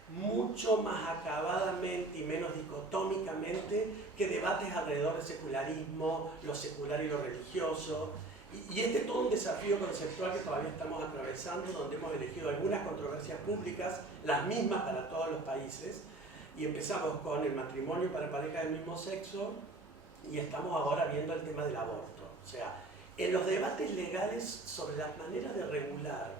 mucho más acabadamente y menos dicotómicamente que debates alrededor del secularismo, lo secular y lo religioso? Y este es todo un desafío conceptual que todavía estamos atravesando, donde hemos elegido algunas controversias públicas, las mismas para todos los países, y empezamos con el matrimonio para parejas del mismo sexo, y estamos ahora viendo el tema del aborto. O sea, en los debates legales sobre las maneras de regular,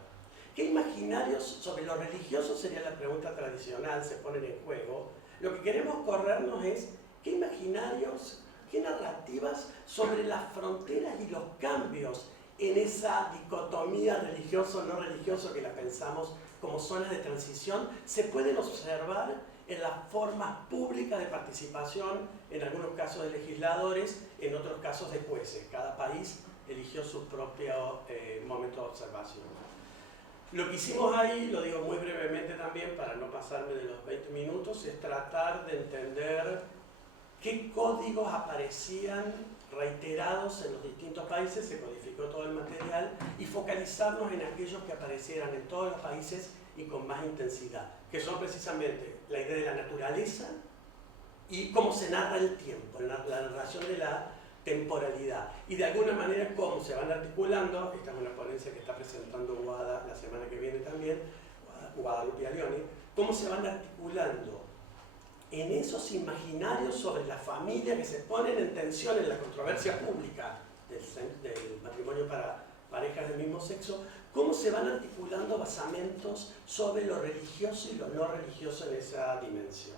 ¿qué imaginarios sobre lo religioso sería la pregunta tradicional, se ponen en juego? Lo que queremos corrernos es qué imaginarios, qué narrativas sobre las fronteras y los cambios en esa dicotomía religioso-no religioso que la pensamos como zonas de transición se pueden observar en las formas públicas de participación, en algunos casos de legisladores, en otros casos de jueces. Cada país eligió su propio momento de observación. Lo que hicimos ahí, lo digo muy brevemente también para no pasarme de los 20 minutos, es tratar de entender qué códigos aparecían reiterados en los distintos países, se codificó todo el material, y focalizarnos en aquellos que aparecieran en todos los países y con más intensidad, que son precisamente la idea de la naturaleza y cómo se narra el tiempo, la narración de la temporalidad, y de alguna manera cómo se van articulando. Esta es una ponencia que está presentando Guada la semana que viene también, Guadalupe Alioni, cómo se van articulando en esos imaginarios sobre la familia que se ponen en tensión en la controversia pública del matrimonio para parejas del mismo sexo, cómo se van articulando basamentos sobre lo religioso y lo no religioso en esa dimensión.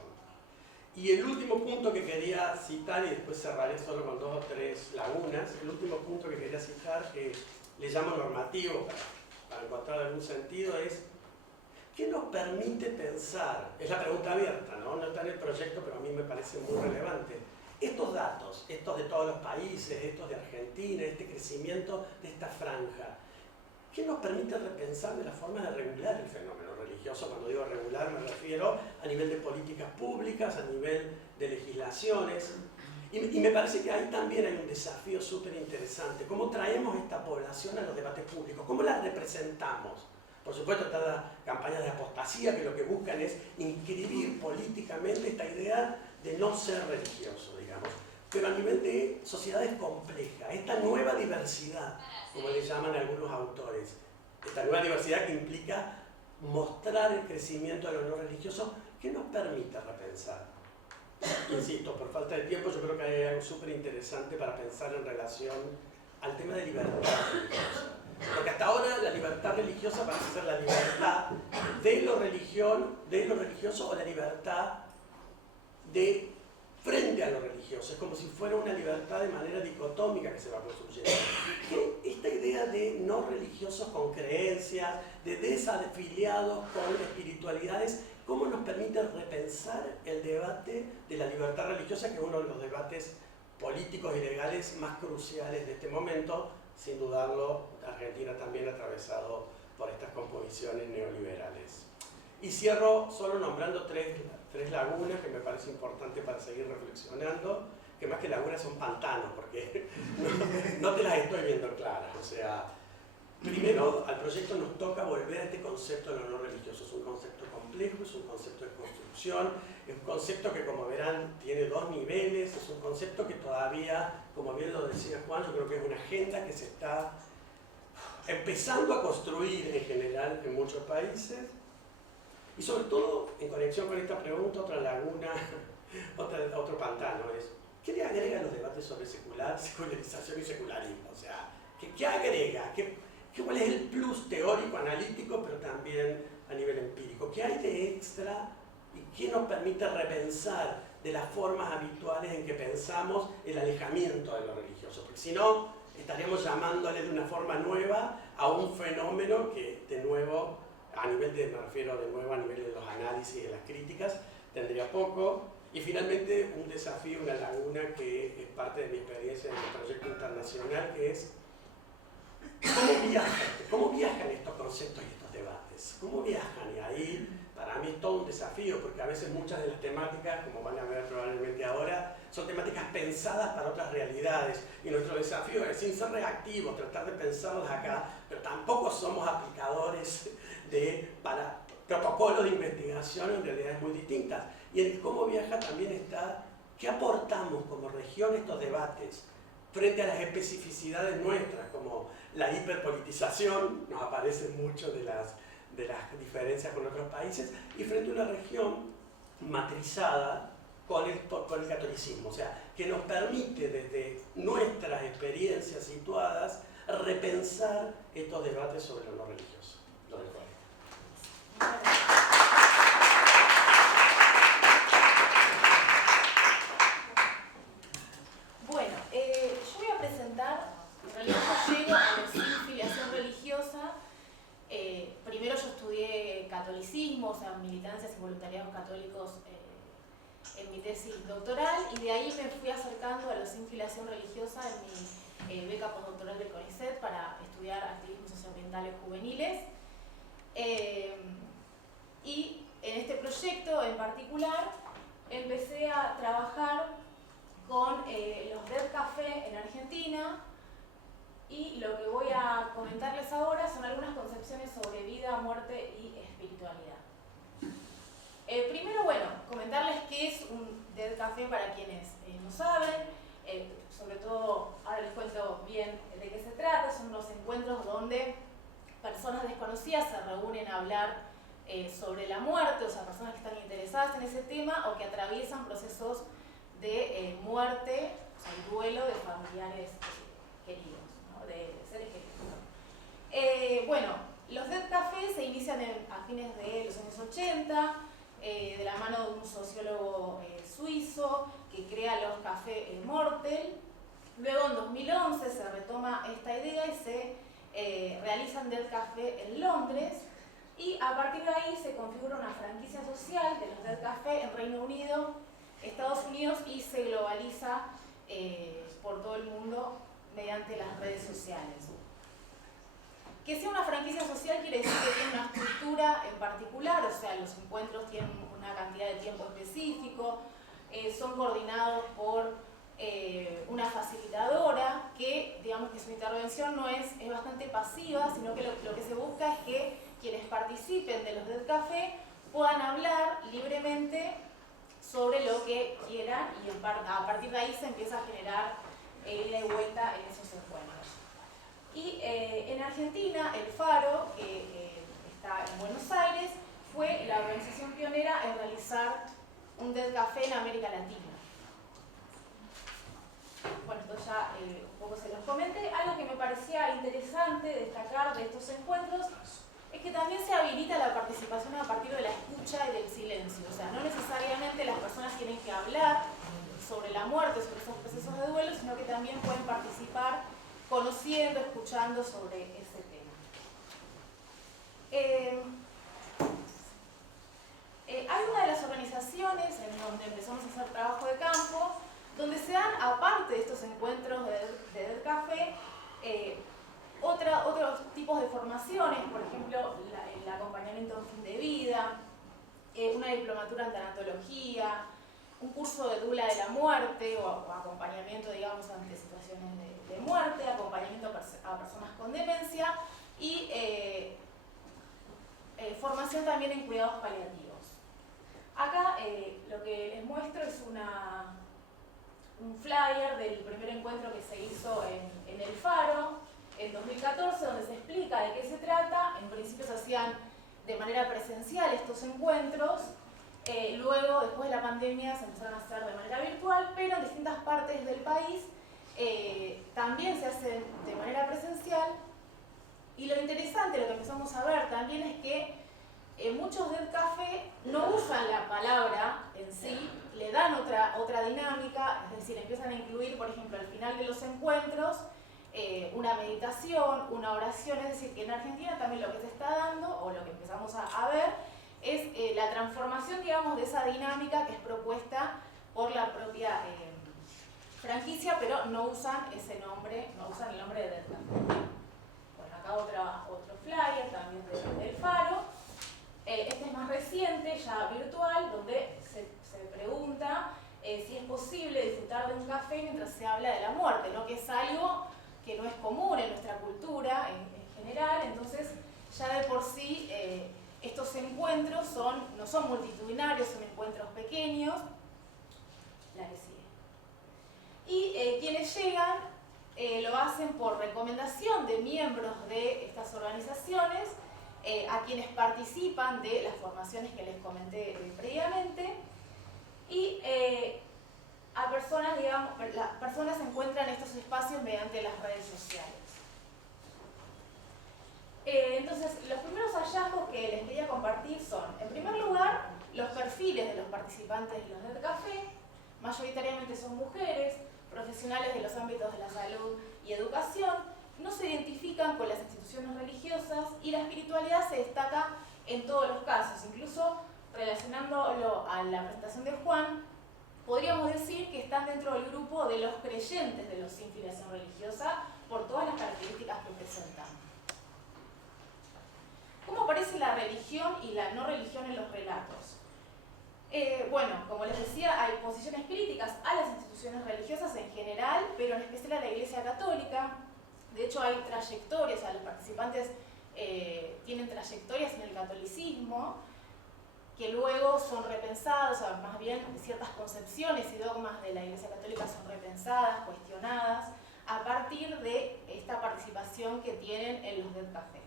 Y el último punto que quería citar, y después cerraré solo con 2 o 3 lagunas, el último punto que quería citar, que le llamo normativo para encontrar algún sentido, es ¿qué nos permite pensar? Es la pregunta abierta, ¿no? No está en el proyecto, pero a mí me parece muy relevante. Estos datos, estos de todos los países, estos de Argentina, este crecimiento de esta franja, ¿qué nos permite repensar de la forma de regular el fenómeno religioso? Cuando digo regular me refiero a nivel de políticas públicas, a nivel de legislaciones. Y me parece que ahí también hay un desafío súper interesante. ¿Cómo traemos esta población a los debates públicos? ¿Cómo la representamos? Por supuesto, están las campañas de apostasía que lo que buscan es inscribir políticamente esta idea de no ser religioso, digamos. Pero a nivel de sociedades complejas, esta nueva diversidad, como le llaman algunos autores, esta nueva diversidad que implica mostrar el crecimiento de lo no religioso, que nos permite repensar. Insisto, por falta de tiempo, yo creo que hay algo súper interesante para pensar en relación al tema de libertad religiosa. Porque hasta ahora la libertad religiosa parece ser la libertad de lo religioso o la libertad de frente a lo religioso. Es como si fuera una libertad de manera dicotómica que se va construyendo. Esta idea de no religiosos con creencias, de desafiliados con espiritualidades, ¿cómo nos permite repensar el debate de la libertad religiosa, que es uno de los debates políticos y legales más cruciales de este momento? Sin dudarlo, Argentina también atravesado por estas composiciones neoliberales. Y cierro solo nombrando tres lagunas que me parece importante para seguir reflexionando, que más que lagunas son pantanos, porque no te las estoy viendo claras. O sea, primero, al proyecto nos toca volver a este concepto de lo no religioso. Es un concepto complejo, es un concepto de construcción, es un concepto que, como verán, tiene 2 niveles, es un concepto que todavía, como bien lo decía Juan, yo creo que es una agenda que se está empezando a construir en general en muchos países. Y sobre todo, en conexión con esta pregunta, otra laguna, otro pantano es, ¿qué le agrega a los debates sobre secularización y secularismo? O sea, ¿qué agrega? ¿Cuál es el plus teórico, analítico, pero también a nivel empírico? ¿Qué hay de extra y qué nos permite repensar de las formas habituales en que pensamos el alejamiento de lo religioso? Porque si no, estaríamos llamándole de una forma nueva a un fenómeno que, de nuevo, me refiero de nuevo a nivel de los análisis y de las críticas, tendría poco. Y finalmente, un desafío, una laguna que es parte de mi experiencia en el proyecto internacional, que es ¿cómo viajan estos conceptos y estos debates? ¿Cómo viajan? Y ahí, para mí es todo un desafío, porque a veces muchas de las temáticas, como van a ver probablemente ahora, son temáticas pensadas para otras realidades. Y nuestro desafío es, sin ser reactivos, tratar de pensarlas acá, pero tampoco somos aplicadores para protocolos de investigación en realidades muy distintas. Y en el cómo viaja también está qué aportamos como región a estos debates frente a las especificidades nuestras, como la hiperpolitización, nos aparecen mucho de las diferencias con otros países, y frente a una región matrizada con el catolicismo, o sea, que nos permite desde nuestras experiencias situadas repensar estos debates sobre lo no religioso. Lo dejo ahí. Bueno, yo voy a presentar, en realidad yo llego a los sin filiación religiosa. Primero yo estudié católicos en mi tesis doctoral, y de ahí me fui acercando a la sin filiación religiosa en mi beca postdoctoral del CONICET para estudiar activismos socioambientales juveniles. Y en este proyecto en particular empecé a trabajar con los Dead Café en Argentina, y lo que voy a comentarles ahora son algunas concepciones sobre vida, muerte y espiritualidad. Primero, bueno, comentarles qué es un Dead Café para quienes no saben, sobre todo ahora les cuento bien de qué se trata. Son los encuentros donde personas desconocidas se reúnen a hablar sobre la muerte, o sea, personas que están interesadas en ese tema o que atraviesan procesos de muerte, o sea, el duelo de familiares queridos, ¿no? De seres queridos. Bueno, los Dead Café se inician a fines de los años 80, de la mano de un sociólogo suizo que crea los cafés Mortel. Luego en 2011 se retoma esta idea y se realizan Dead Café en Londres, y a partir de ahí se configura una franquicia social de los Dead Café en Reino Unido, Estados Unidos, y se globaliza por todo el mundo mediante las redes sociales. Que sea una franquicia social quiere decir que tiene una estructura en particular, o sea, los encuentros tienen una cantidad de tiempo específico, son coordinados por una facilitadora que, digamos que su intervención no es bastante pasiva, sino que lo que se busca es que quienes participen de los Dead Café puedan hablar libremente sobre lo que quieran, y a partir de ahí se empieza a generar ida y vuelta en esos encuentros. Y en Argentina, el Faro, que está en Buenos Aires, fue la organización pionera en realizar un Dead Café en América Latina. Bueno, esto ya un poco se los comenté. Algo que me parecía interesante destacar de estos encuentros es que también se habilita la participación a partir de la escucha y del silencio. O sea, no necesariamente las personas tienen que hablar sobre la muerte, sobre esos procesos de duelo, sino que también pueden participar conociendo, escuchando sobre ese tema. Hay una de las organizaciones en donde empezamos a hacer trabajo de campo, donde se dan, aparte de estos encuentros de Dead Café, otros tipos de formaciones, por ejemplo, el acompañamiento en fin de vida, una diplomatura en tanatología, un curso de dula de la muerte o acompañamiento, digamos, ante situaciones de muerte, acompañamiento a personas con demencia y formación también en cuidados paliativos. Acá lo que les muestro es un flyer del primer encuentro que se hizo en el Faro en 2014, donde se explica de qué se trata. En principio se hacían de manera presencial estos encuentros, luego, después de la pandemia, se empezaron a hacer de manera virtual, pero en distintas partes del país también se hacen de manera presencial. Y lo interesante, lo que empezamos a ver también, es que muchos Dead Café no usan la palabra en sí, le dan otra dinámica, es decir, empiezan a incluir, por ejemplo, al final de los encuentros, una meditación, una oración. Es decir, que en Argentina también lo que se está dando, o lo que empezamos a ver, es la transformación, digamos, de esa dinámica que es propuesta por la propia franquicia, pero no usan ese nombre, no usan el nombre de Dead Café. Bueno, acá otro flyer también del Faro. Este es más reciente, ya virtual, donde se pregunta si es posible disfrutar de un café mientras se habla de la muerte, ¿no? Que es algo que no es común en nuestra cultura en general. Entonces, ya de por sí estos encuentros no son multitudinarios, son encuentros pequeños. La que sigue. Y quienes llegan lo hacen por recomendación de miembros de estas organizaciones, a quienes participan de las formaciones que les comenté previamente, y a personas, digamos, las personas encuentran estos espacios mediante las redes sociales. Entonces, los primeros hallazgos que les quería compartir son, en primer lugar, los perfiles de los participantes de los Dead Café. Mayoritariamente son mujeres, profesionales de los ámbitos de la salud y educación, no se identifican con las instituciones religiosas, y la espiritualidad se destaca en todos los casos. Incluso relacionándolo a la presentación de Juan, podríamos decir que están dentro del grupo de los creyentes de los sin filiación religiosa por todas las características que presentan. ¿Cómo aparece la religión y la no religión en los relatos? Bueno, como les decía, hay posiciones críticas a las instituciones religiosas en general, pero en especial a la Iglesia Católica. De hecho, hay trayectorias, o sea, los participantes tienen trayectorias en el catolicismo que luego son repensadas, o sea, más bien ciertas concepciones y dogmas de la Iglesia Católica son repensadas, cuestionadas, a partir de esta participación que tienen en los Dead Café.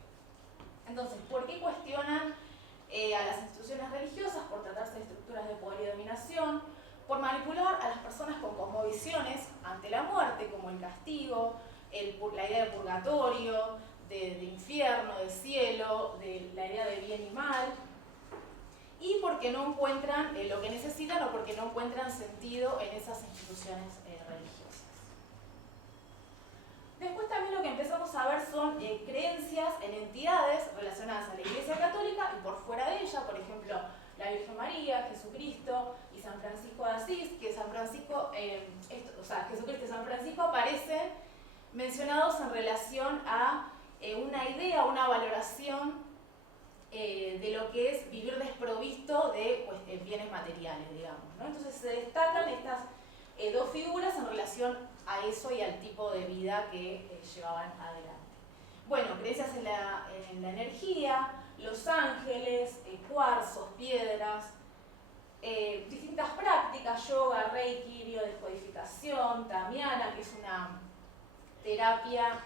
Entonces, ¿por qué cuestionan a las instituciones religiosas? Por tratarse de estructuras de poder y dominación, por manipular a las personas con cosmovisiones ante la muerte, como el castigo, la idea de purgatorio, de infierno, de cielo, de la idea de bien y mal, y porque no encuentran lo que necesitan o porque no encuentran sentido en esas instituciones religiosas. Después también lo que empezamos a ver son creencias en entidades relacionadas a la Iglesia Católica y por fuera de ella, por ejemplo, la Virgen María, Jesucristo y San Francisco de Asís, que Jesucristo y San Francisco aparecen mencionados en relación a una idea, una valoración de lo que es vivir desprovisto de bienes materiales, digamos, ¿no? Entonces se destacan estas dos figuras en relación a eso y al tipo de vida que llevaban adelante. Bueno, creencias en la energía, los ángeles, cuarzos, piedras, distintas prácticas, yoga, reiki, biodescodificación, tamiana, que es una terapia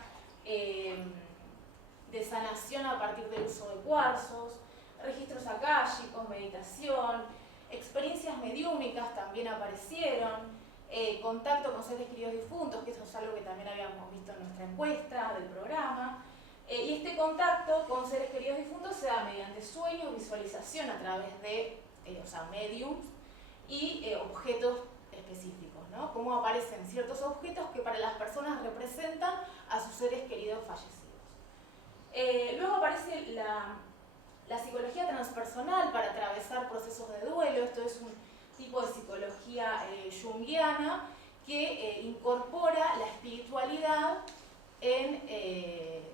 de sanación a partir del uso de cuarzos, registros akáshicos, meditación, experiencias mediúmicas también aparecieron, contacto con seres queridos difuntos, que eso es algo que también habíamos visto en nuestra encuesta del programa, y este contacto con seres queridos difuntos se da mediante sueños, visualización a través de mediums y objetos específicos, ¿no? Cómo aparecen ciertos objetos que para las personas representan a sus seres queridos fallecidos. Luego aparece la psicología transpersonal para atravesar procesos de duelo. Esto es un tipo de psicología junguiana que incorpora la espiritualidad en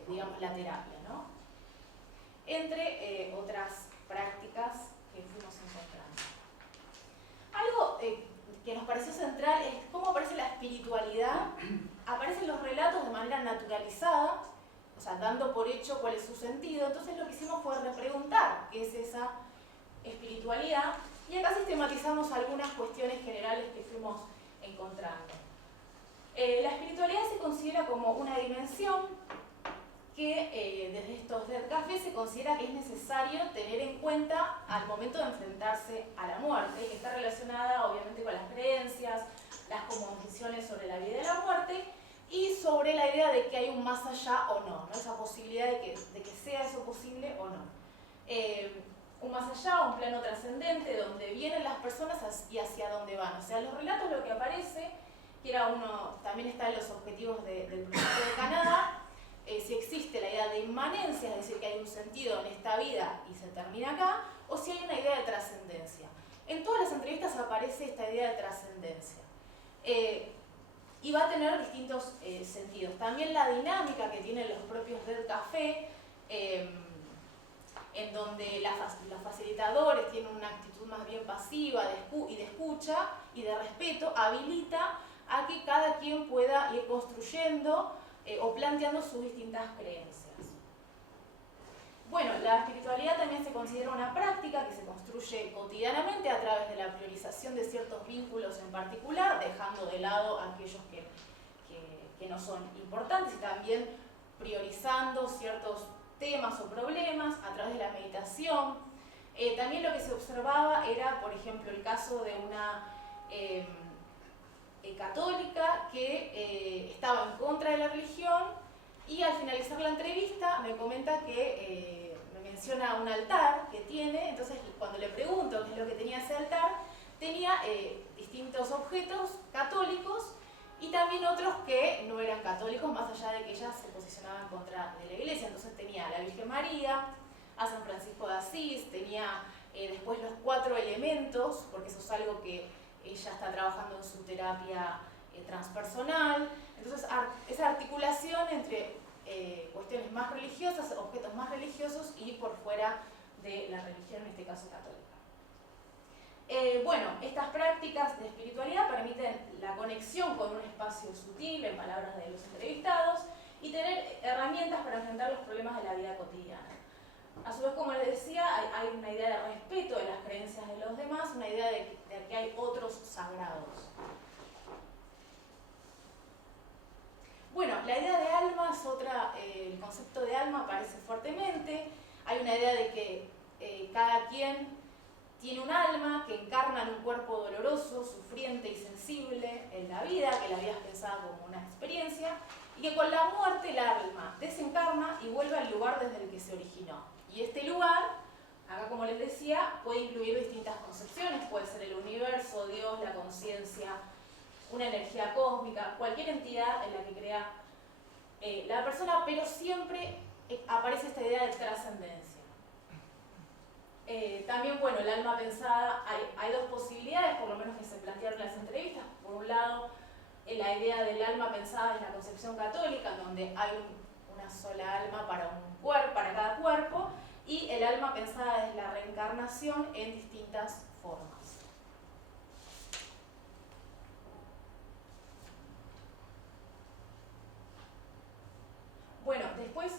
digamos, la terapia, ¿no? Entre otras prácticas que fuimos encontrando. Algo que nos pareció central es cómo aparece la espiritualidad. Aparecen los relatos de manera naturalizada, o sea, dando por hecho cuál es su sentido. Entonces lo que hicimos fue repreguntar qué es esa espiritualidad y acá sistematizamos algunas cuestiones generales que fuimos encontrando. La espiritualidad se considera como una dimensión que desde estos Dead Café se considera que es necesario tener en cuenta al momento de enfrentarse a la muerte, que está relacionada obviamente con las creencias, las cosmovisiones sobre la vida y la muerte, y sobre la idea de que hay un más allá o no, ¿no? Esa posibilidad de que sea eso posible o no. Un más allá, un plano trascendente, donde vienen las personas y hacia dónde van. O sea, los relatos lo que aparece, que era uno, también está en los objetivos del proyecto de Canadá, si existe la idea de inmanencia, es decir, que hay un sentido en esta vida y se termina acá, o si hay una idea de trascendencia. En todas las entrevistas aparece esta idea de trascendencia. Y va a tener distintos sentidos. También la dinámica que tienen los propios Dead Café, en donde los facilitadores tienen una actitud más bien pasiva y de escucha y de respeto, habilita a que cada quien pueda ir construyendo o planteando sus distintas creencias. Bueno, la espiritualidad también se considera una práctica que se construye cotidianamente a través de la priorización de ciertos vínculos en particular, dejando de lado aquellos que no son importantes y también priorizando ciertos temas o problemas a través de la meditación. También lo que se observaba era, por ejemplo, el caso de una católica que estaba en contra de la religión y al finalizar la entrevista me comenta que me menciona un altar que tiene. Entonces cuando le pregunto qué es lo que tenía ese altar, tenía distintos objetos católicos y también otros que no eran católicos, más allá de que ella se posicionaba en contra de la iglesia. Entonces tenía a la Virgen María, a San Francisco de Asís, tenía Después los 4 elementos, porque eso es algo que ella está trabajando en su terapia transpersonal. Entonces, esa articulación entre cuestiones más religiosas, objetos más religiosos y por fuera de la religión, en este caso católica. Bueno, estas prácticas de espiritualidad permiten la conexión con un espacio sutil, en palabras de los entrevistados, y tener herramientas para enfrentar los problemas de la vida cotidiana. A su vez, como les decía, hay una idea de respeto de las creencias de los demás, una idea de que hay otros sagrados. Bueno, la idea de alma es otra, el concepto de alma aparece fuertemente. Hay una idea de que cada quien tiene un alma que encarna en un cuerpo doloroso, sufriente y sensible en la vida, que la vida es pensada como una experiencia, y que con la muerte el alma desencarna y vuelve al lugar desde el que se originó. Y este lugar, acá como les decía, puede incluir distintas concepciones, puede ser el universo, Dios, la conciencia, una energía cósmica, cualquier entidad en la que crea la persona, pero siempre aparece esta idea de trascendencia. También, bueno, el alma pensada, hay 2 posibilidades, por lo menos que se plantearon en las entrevistas. Por un lado, la idea del alma pensada es la concepción católica, donde hay una sola alma para cada cuerpo, y el alma pensada es la reencarnación en distintas formas. Bueno, después,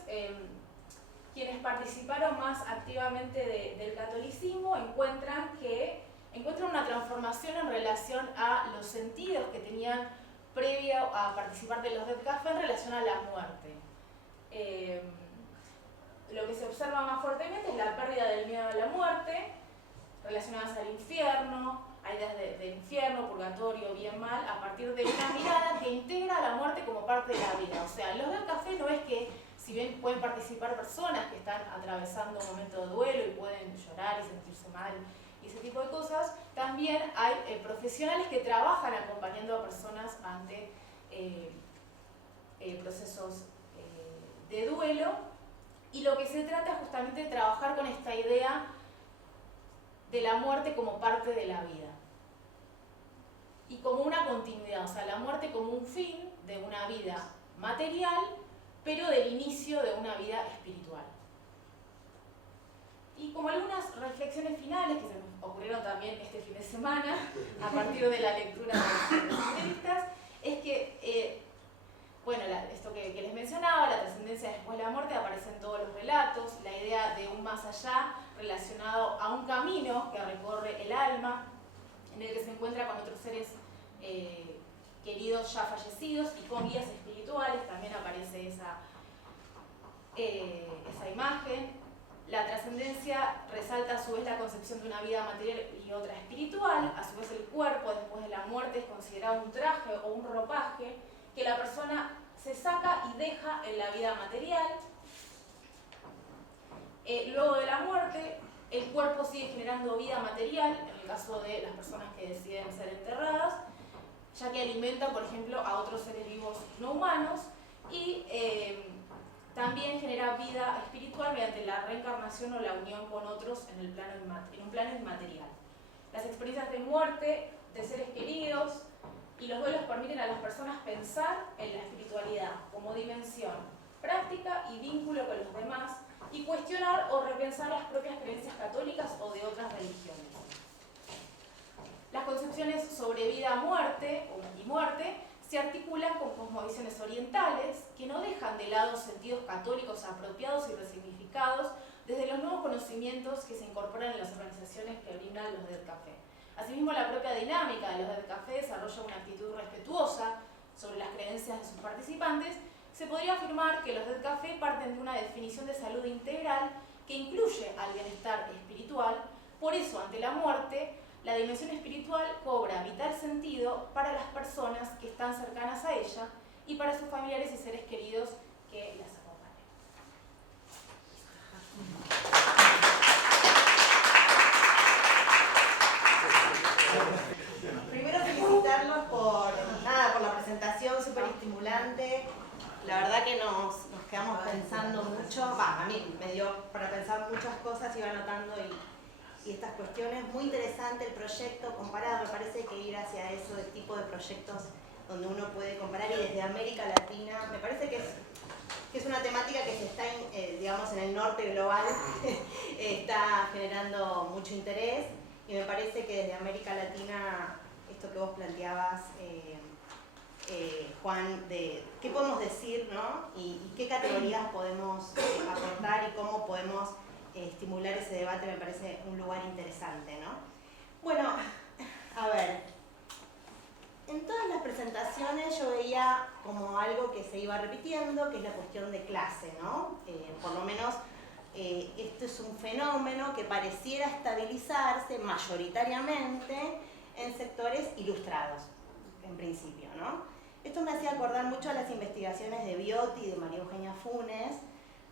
quienes participaron más activamente del catolicismo encuentran una transformación en relación a los sentidos que tenían previo a participar de los Death Café en relación a la muerte. Lo que se observa más fuertemente es la pérdida del miedo a la muerte, relacionadas al infierno, a ideas de infierno, purgatorio, bien mal, a partir de una mirada que integra a la muerte como parte de la vida. O sea, los Death Café no es que, si bien pueden participar personas que están atravesando un momento de duelo y pueden llorar y sentirse mal y ese tipo de cosas, también hay profesionales que trabajan acompañando a personas ante procesos de duelo, y lo que se trata es justamente de trabajar con esta idea de la muerte como parte de la vida y como una continuidad, o sea, la muerte como un fin de una vida material, pero del inicio de una vida espiritual. Y como algunas reflexiones finales que se me ocurrieron también este fin de semana, a partir de la lectura de las entrevistas, es que, bueno, esto que les mencionaba, la trascendencia después de la muerte, aparece en todos los relatos, la idea de un más allá relacionado a un camino que recorre el alma, en el que se encuentra con otros seres queridos ya fallecidos y con guías espirituales, también aparece esa imagen. La trascendencia resalta a su vez la concepción de una vida material y otra espiritual. A su vez el cuerpo después de la muerte es considerado un traje o un ropaje que la persona se saca y deja en la vida material. Luego de la muerte, el cuerpo sigue generando vida material, en el caso de las personas que deciden ser enterradas, ya que alimenta, por ejemplo, a otros seres vivos no humanos, y también genera vida espiritual mediante la reencarnación o la unión con otros en un plano inmaterial. Las experiencias de muerte de seres queridos y los duelos permiten a las personas pensar en la espiritualidad como dimensión práctica y vínculo con los demás, y cuestionar o repensar las propias creencias católicas o de otras religiones. Las concepciones sobre vida, muerte y muerte se articulan con cosmovisiones orientales que no dejan de lado sentidos católicos apropiados y resignificados desde los nuevos conocimientos que se incorporan en las organizaciones que brindan los Death Café. Asimismo, la propia dinámica de los Death Café desarrolla una actitud respetuosa sobre las creencias de sus participantes. Se podría afirmar que los Death Café parten de una definición de salud integral que incluye al bienestar espiritual. Por eso, ante la muerte, la dimensión espiritual cobra vital sentido para las personas que están cercanas a ella y para sus familiares y seres queridos que las acompañan. Primero felicitarlos por la presentación súper estimulante. La verdad que nos quedamos pensando mucho. A mí me dio para pensar muchas cosas, iba anotando y y estas cuestiones. Muy interesante el proyecto comparado, me parece que ir hacia eso, el tipo de proyectos donde uno puede comparar, y desde América Latina, me parece que es una temática que se está, digamos, en el norte global, está generando mucho interés, y me parece que desde América Latina, esto que vos planteabas, Juan, de qué podemos decir, ¿no? y qué categorías podemos aportar y cómo podemos estimular ese debate, me parece un lugar interesante, ¿no? Bueno, a ver, en todas las presentaciones yo veía como algo que se iba repitiendo, que es la cuestión de clase, ¿no? Por lo menos esto es un fenómeno que pareciera estabilizarse mayoritariamente en sectores ilustrados, en principio, ¿no? Esto me hacía acordar mucho a las investigaciones de Biotti y de María Eugenia Funes,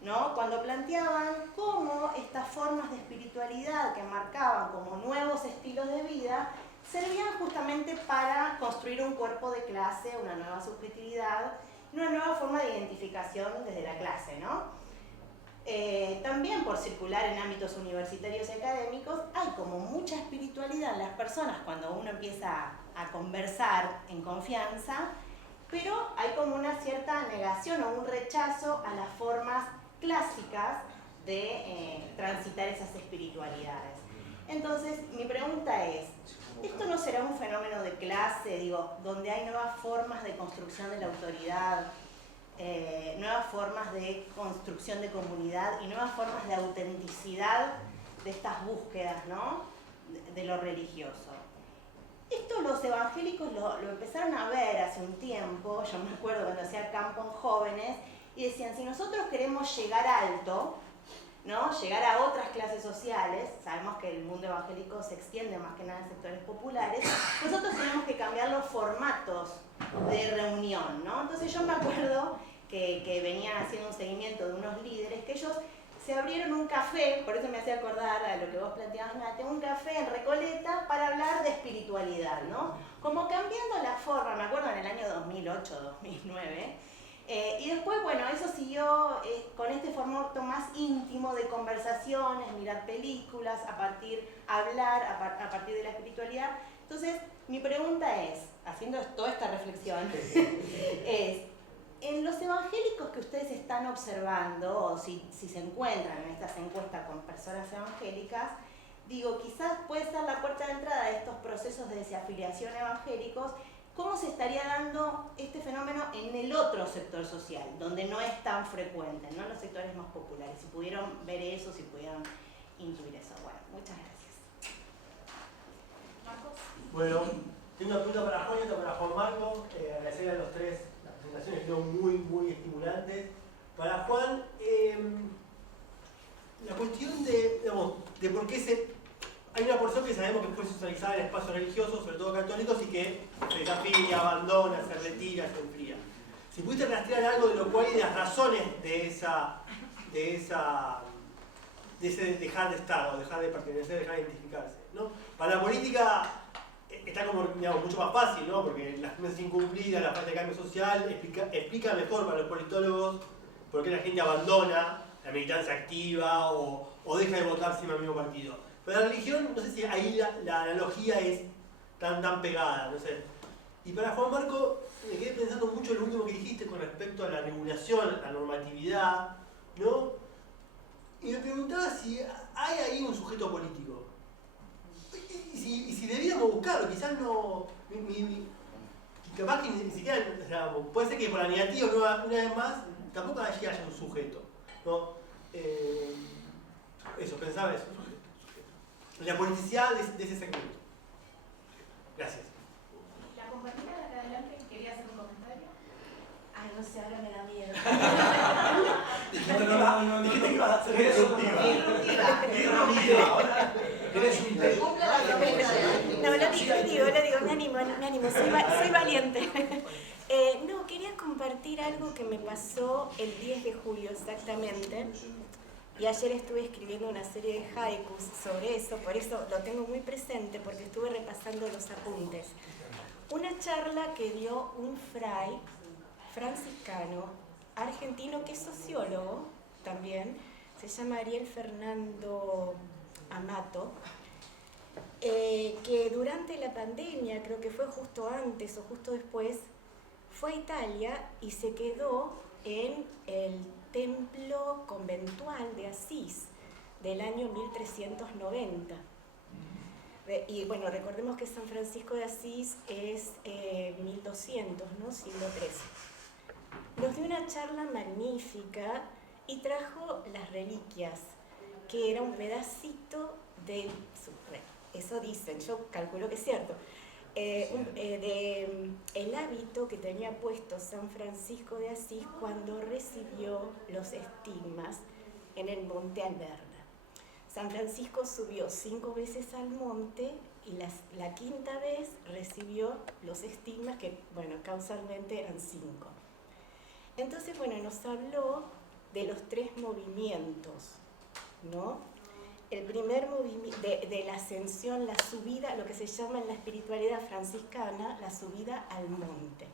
¿no? Cuando planteaban cómo estas formas de espiritualidad que marcaban como nuevos estilos de vida servían justamente para construir un cuerpo de clase, una nueva subjetividad, una nueva forma de identificación desde la clase, ¿no? También por circular en ámbitos universitarios y académicos, hay como mucha espiritualidad en las personas cuando uno empieza a conversar en confianza, pero hay como una cierta negación o un rechazo a las formas clásicas de transitar esas espiritualidades. Entonces, mi pregunta es, ¿esto no será un fenómeno de clase, digo, donde hay nuevas formas de construcción de la autoridad, nuevas formas de construcción de comunidad y nuevas formas de autenticidad de estas búsquedas, ¿no? de lo religioso? Esto los evangélicos lo empezaron a ver hace un tiempo, yo me acuerdo cuando hacía campo en jóvenes, y decían, si nosotros queremos llegar alto, ¿no? Llegar a otras clases sociales, sabemos que el mundo evangélico se extiende más que nada en sectores populares, nosotros tenemos que cambiar los formatos de reunión, ¿no? Entonces yo me acuerdo que venían haciendo un seguimiento de unos líderes, que ellos se abrieron un café, por eso me hacía acordar a lo que vos planteabas, Nate, un café en Recoleta para hablar de espiritualidad, ¿no? Como cambiando la forma, me acuerdo en el año 2008, 2009, y después, bueno, eso siguió con este formato más íntimo de conversaciones, mirar películas, hablar a partir de la espiritualidad. Entonces, mi pregunta es, haciendo toda esta reflexión, es, en los evangélicos que ustedes están observando, o si se encuentran en estas encuestas con personas evangélicas, digo, quizás puede ser la puerta de entrada de estos procesos de desafiliación evangélicos. ¿Cómo se estaría dando este fenómeno en el otro sector social, donde no es tan frecuente, no en los sectores más populares? Si pudieron ver eso, si pudieron intuir eso. Bueno, muchas gracias. Marcos. Bueno, tengo una pregunta para Juan y otra para Juan Marco. Agradecerle a los tres las presentaciones, que fueron muy estimulantes. Para Juan, la cuestión de por qué hay una porción que sabemos que fue socializada en espacios religiosos, sobre todo católicos, y que se desafía, abandona, se retira, se enfría. Si pudiste rastrear algo de lo cual y las razones de ese dejar de estar, o dejar de pertenecer, dejar de identificarse, ¿no? Para la política está como, digamos, mucho más fácil, ¿no? Porque las promesas incumplidas, la falta de cambio social, explica mejor para los politólogos por qué la gente abandona la militancia activa o deja de votar siempre al mismo partido. Pero la religión, no sé si ahí la analogía es tan pegada, no sé. Y para Juan Marco, me quedé pensando mucho en lo último que dijiste con respecto a la regulación, la normatividad, ¿no? Y me preguntaba si hay ahí un sujeto político. Y si debiéramos buscarlo, quizás no... capaz que ni siquiera... O sea, puede ser que por la negativa, una vez más, tampoco allí haya un sujeto, ¿no? Eso, pensaba eso. La politicidad de ese segmento. Gracias. La compañera de acá adelante quería hacer un comentario. Ay, no sé, ahora me da miedo. Dijiste que ibas a ser disruptiva. No, lo digo, me animo, soy valiente. No, quería compartir algo que me pasó el 10 de julio exactamente. Y ayer estuve escribiendo una serie de haikus sobre eso, por eso lo tengo muy presente, porque estuve repasando los apuntes. Una charla que dio un fray franciscano, argentino, que es sociólogo también, se llama Ariel Fernando Amato, que durante la pandemia, creo que fue justo antes o justo después, fue a Italia y se quedó en el templo conventual de Asís del año 1390. Y bueno, recordemos que San Francisco de Asís es 1200, ¿no? Siglo XIII. Nos dio una charla magnífica y trajo las reliquias, que era un pedacito de su eso dicen, yo calculo que es cierto, el hábito que tenía puesto San Francisco de Asís cuando recibió los estigmas en el Monte Alberda. San Francisco subió 5 veces al monte y la quinta vez recibió los estigmas que, bueno, causalmente eran 5. Entonces, bueno, nos habló de los 3 movimientos, ¿no? El primer movimiento de la ascensión, la subida, lo que se llama en la espiritualidad franciscana, la subida al monte.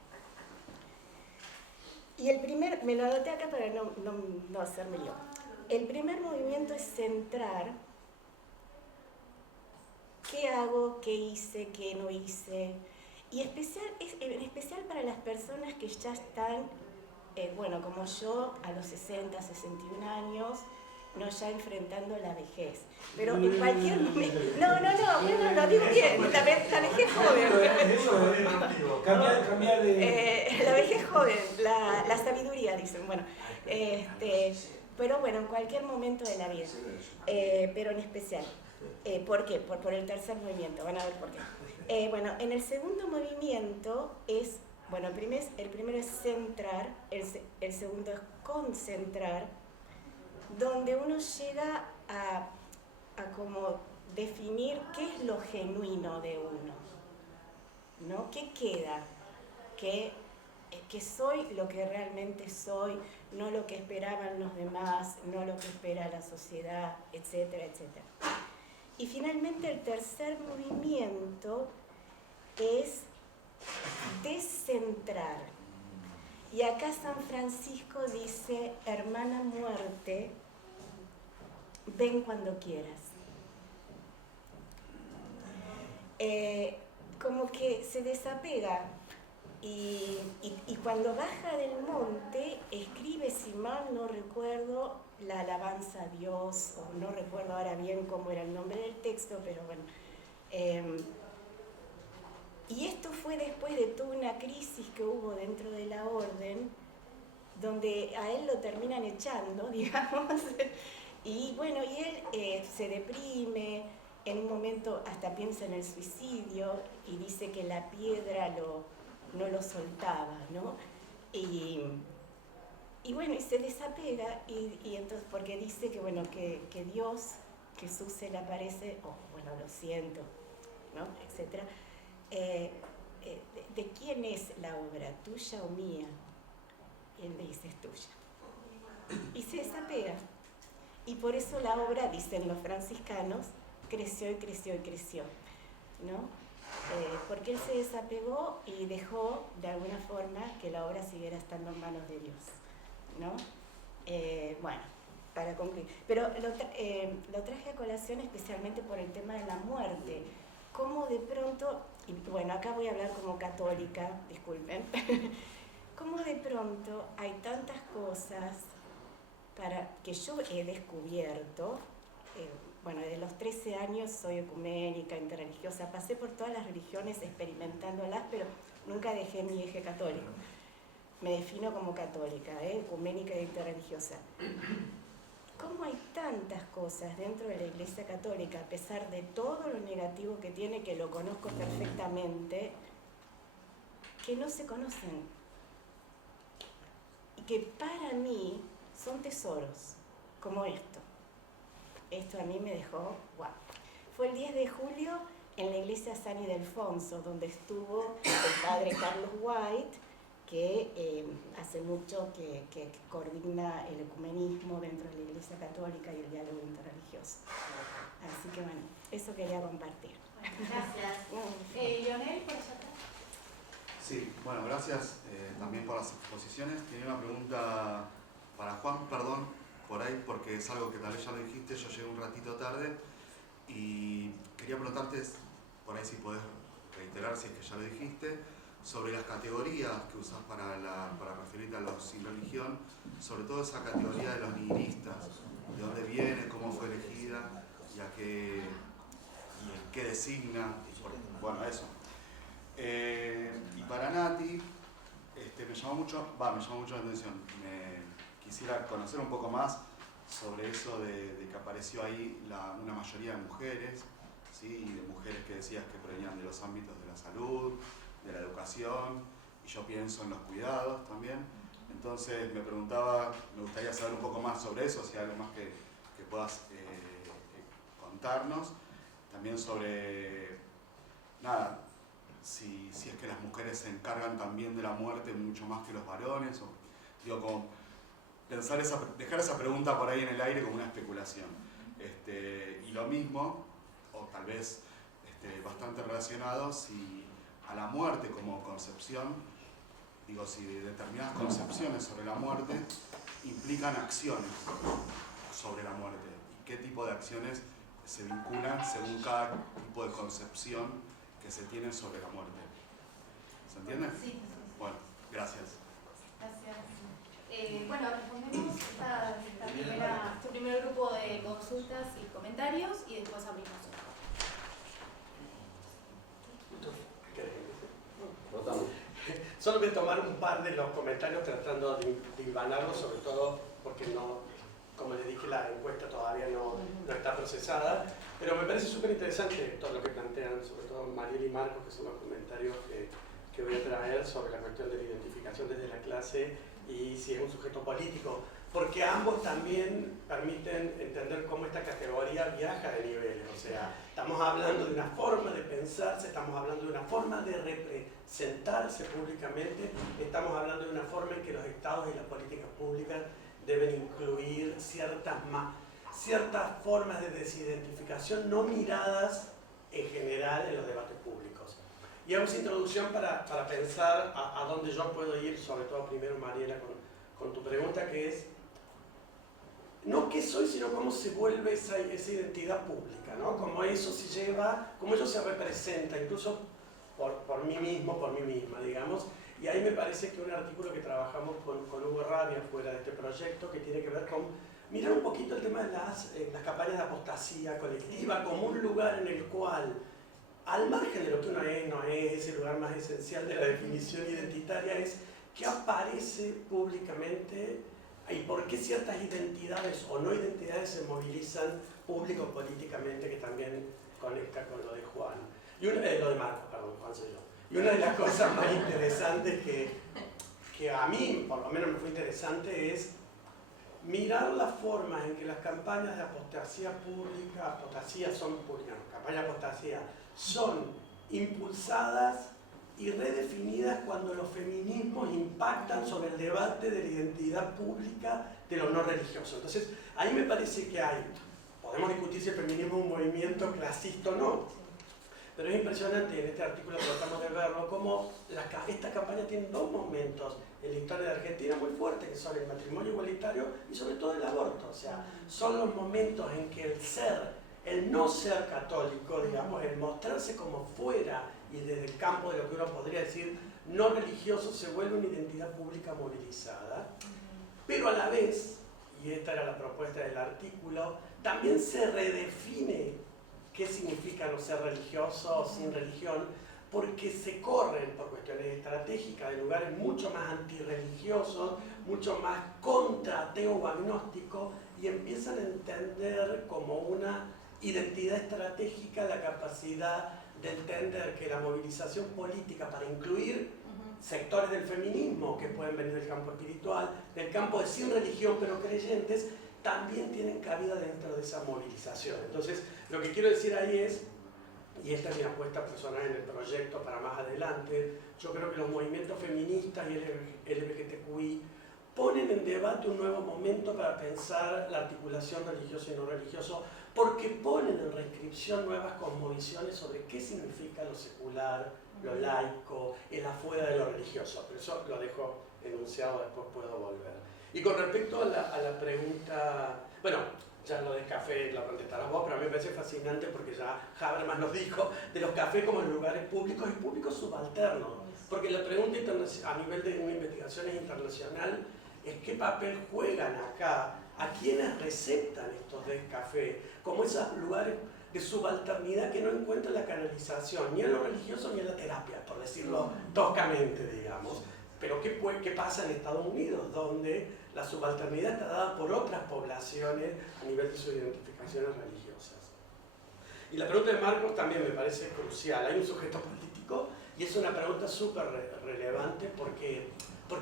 Y el primer, me lo anoté acá para no hacerme lío. El primer movimiento es centrar qué hago, qué hice, qué no hice. Y en especial para las personas que ya están, bueno, como yo, a los 60, 61 años, no ya enfrentando la vejez. Pero en cualquier momento... No, lo digo bien, la vejez joven. Cambiar de... La vejez joven, la sabiduría, dicen. Bueno, pero bueno, en cualquier momento de la vida, pero en especial. ¿Por qué? Por el tercer movimiento, van a ver por qué. Bueno, en el segundo movimiento es, bueno, el primero es centrar, el segundo es concentrar, donde uno llega a como definir qué es lo genuino de uno, ¿no? ¿Qué queda? Que soy lo que realmente soy, no lo que esperaban los demás, no lo que espera la sociedad, etcétera, etcétera. Y finalmente el tercer movimiento es descentrar. Y acá San Francisco dice, hermana muerte, ven cuando quieras. Como que se desapega y cuando baja del monte escribe, si mal no recuerdo, la alabanza a Dios, o no recuerdo ahora bien cómo era el nombre del texto, pero bueno. Y esto fue después de toda una crisis que hubo dentro de la orden, donde a él lo terminan echando, digamos, y bueno, y él se deprime, en un momento hasta piensa en el suicidio, y dice que la piedra no lo soltaba, ¿no? Y bueno, y se desapega, y entonces, porque dice que, bueno, que Dios, Jesús se le aparece, bueno, lo siento, ¿no? Etcétera. ¿De quién es la obra? ¿Tuya o mía? Y él le dice, es tuya. Y se desapega. Y por eso la obra, dicen los franciscanos, creció y creció y creció, ¿no? Porque él se desapegó y dejó, de alguna forma, que la obra siguiera estando en manos de Dios, ¿no? Bueno, para concluir. Pero lo traje a colación especialmente por el tema de la muerte. Cómo de pronto, y bueno, acá voy a hablar como católica, disculpen, cómo de pronto hay tantas cosas que yo he descubierto. Bueno, desde los 13 años soy ecuménica, interreligiosa, pasé por todas las religiones experimentándolas, pero nunca dejé mi eje católico. Me defino como católica, ecuménica e interreligiosa. ¿Cómo hay tantas cosas dentro de la Iglesia Católica, a pesar de todo lo negativo que tiene, que lo conozco perfectamente, que no se conocen? Y que para mí son tesoros, como esto. Esto a mí me dejó, wow. Fue el 10 de julio en la iglesia San Ildefonso, donde estuvo el padre Carlos White, que hace mucho que coordina el ecumenismo dentro de la Iglesia Católica y el diálogo interreligioso. Así que bueno, eso quería compartir. Bueno, gracias. Lionel, por allá atrás. Sí, bueno, gracias también por las exposiciones. Tenía una pregunta para Juan, perdón, por ahí, porque es algo que tal vez ya lo dijiste, yo llegué un ratito tarde. Y quería preguntarte, por ahí si podés reiterar, si es que ya lo dijiste, sobre las categorías que usás para referirte a los sin religión, sobre todo esa categoría de los nihilistas, de dónde viene, cómo fue elegida y a qué designa, bueno, eso. Y para Nati, me llamó mucho la atención. Quisiera conocer un poco más sobre eso de que apareció ahí una mayoría de mujeres, ¿sí? Y de mujeres que decías que provenían de los ámbitos de la salud, de la educación, y yo pienso en los cuidados también. Entonces me gustaría saber un poco más sobre eso, si hay algo más que puedas contarnos. También sobre, si es que las mujeres se encargan también de la muerte mucho más que los varones, o digo, como dejar esa pregunta por ahí en el aire como una especulación. Y lo mismo, o tal vez bastante relacionado, si a la muerte como concepción, digo, si determinadas concepciones sobre la muerte implican acciones sobre la muerte, y qué tipo de acciones se vinculan según cada tipo de concepción que se tiene sobre la muerte. ¿Se entiende? Sí. Bueno, gracias. Gracias. Bueno, respondemos este primer grupo de consultas y comentarios y después abrimos otro. Solo voy a tomar un par de los comentarios tratando de hilvanarlos, sobre todo porque no, como les dije, la encuesta todavía no está procesada, pero me parece súper interesante todo lo que plantean, sobre todo Mariel y Marcos, que son los comentarios que voy a traer sobre la cuestión de la identificación desde la clase y si es un sujeto político, porque ambos también permiten entender cómo esta categoría viaja de niveles. O sea, estamos hablando de una forma de pensarse, estamos hablando de una forma de representarse públicamente, estamos hablando de una forma en que los estados y las políticas públicas deben incluir ciertas formas de desidentificación no miradas en general en los debates públicos. Y hago esa introducción para pensar a dónde yo puedo ir, sobre todo primero, Mariela, con tu pregunta, que es no qué soy, sino cómo se vuelve esa identidad pública, ¿no? Cómo eso se lleva, cómo eso se representa, incluso por mí mismo, por mí misma, digamos. Y ahí me parece que un artículo que trabajamos con Hugo Rabia fuera de este proyecto, que tiene que ver con mirar un poquito el tema de las campañas de apostasía colectiva como un lugar en el cual, al margen de lo que uno es, no es, ese lugar más esencial de la definición identitaria es qué aparece públicamente y por qué ciertas identidades o no identidades se movilizan público-políticamente, que también conecta con lo de Juan. Y lo de Marcos, perdón, Juan soy yo. Y una de las cosas más interesantes que a mí, por lo menos me fue interesante, es mirar las formas en que las campañas de apostasía pública, campañas de apostasía, son impulsadas y redefinidas cuando los feminismos impactan sobre el debate de la identidad pública de lo no religioso. Entonces, ahí me parece que podemos discutir si el feminismo es un movimiento clasista o no, pero es impresionante, en este artículo tratamos de verlo, cómo esta campaña tiene dos momentos en la historia de Argentina muy fuertes, que son el matrimonio igualitario y sobre todo el aborto. O sea, son los momentos en que el no ser católico, digamos, el mostrarse como fuera y desde el campo de lo que uno podría decir no religioso, se vuelve una identidad pública movilizada, pero a la vez, y esta era la propuesta del artículo, también se redefine qué significa no ser religioso o sin religión, porque se corren por cuestiones estratégicas de lugares mucho más antirreligiosos, mucho más contra ateo o agnóstico, y empiezan a entender como una identidad estratégica la capacidad de entender que la movilización política para incluir sectores del feminismo que pueden venir del campo espiritual, del campo de sin religión pero creyentes, también tienen cabida dentro de esa movilización. Entonces, lo que quiero decir ahí es, y esta es mi apuesta personal en el proyecto para más adelante, yo creo que los movimientos feministas y LGBTQI ponen en debate un nuevo momento para pensar la articulación religioso y no religioso, porque ponen en reinscripción nuevas cosmovisiones sobre qué significa lo secular, lo laico, el afuera de lo religioso. Pero eso lo dejo enunciado, después puedo volver. Y con respecto a la pregunta, bueno, ya lo del café lo contestarás vos, pero a mí me parece fascinante porque ya Habermas nos dijo de los cafés como lugares públicos y públicos subalternos. Porque la pregunta a nivel de una investigación internacional es qué papel juegan acá, a quienes receptan estos cafés, como esos lugares de subalternidad que no encuentran la canalización ni en lo religioso ni en la terapia, por decirlo toscamente, digamos. Pero ¿qué pasa en Estados Unidos, donde la subalternidad está dada por otras poblaciones a nivel de sus identificaciones religiosas? Y la pregunta de Marcos también me parece crucial. Hay un sujeto político y es una pregunta súper relevante porque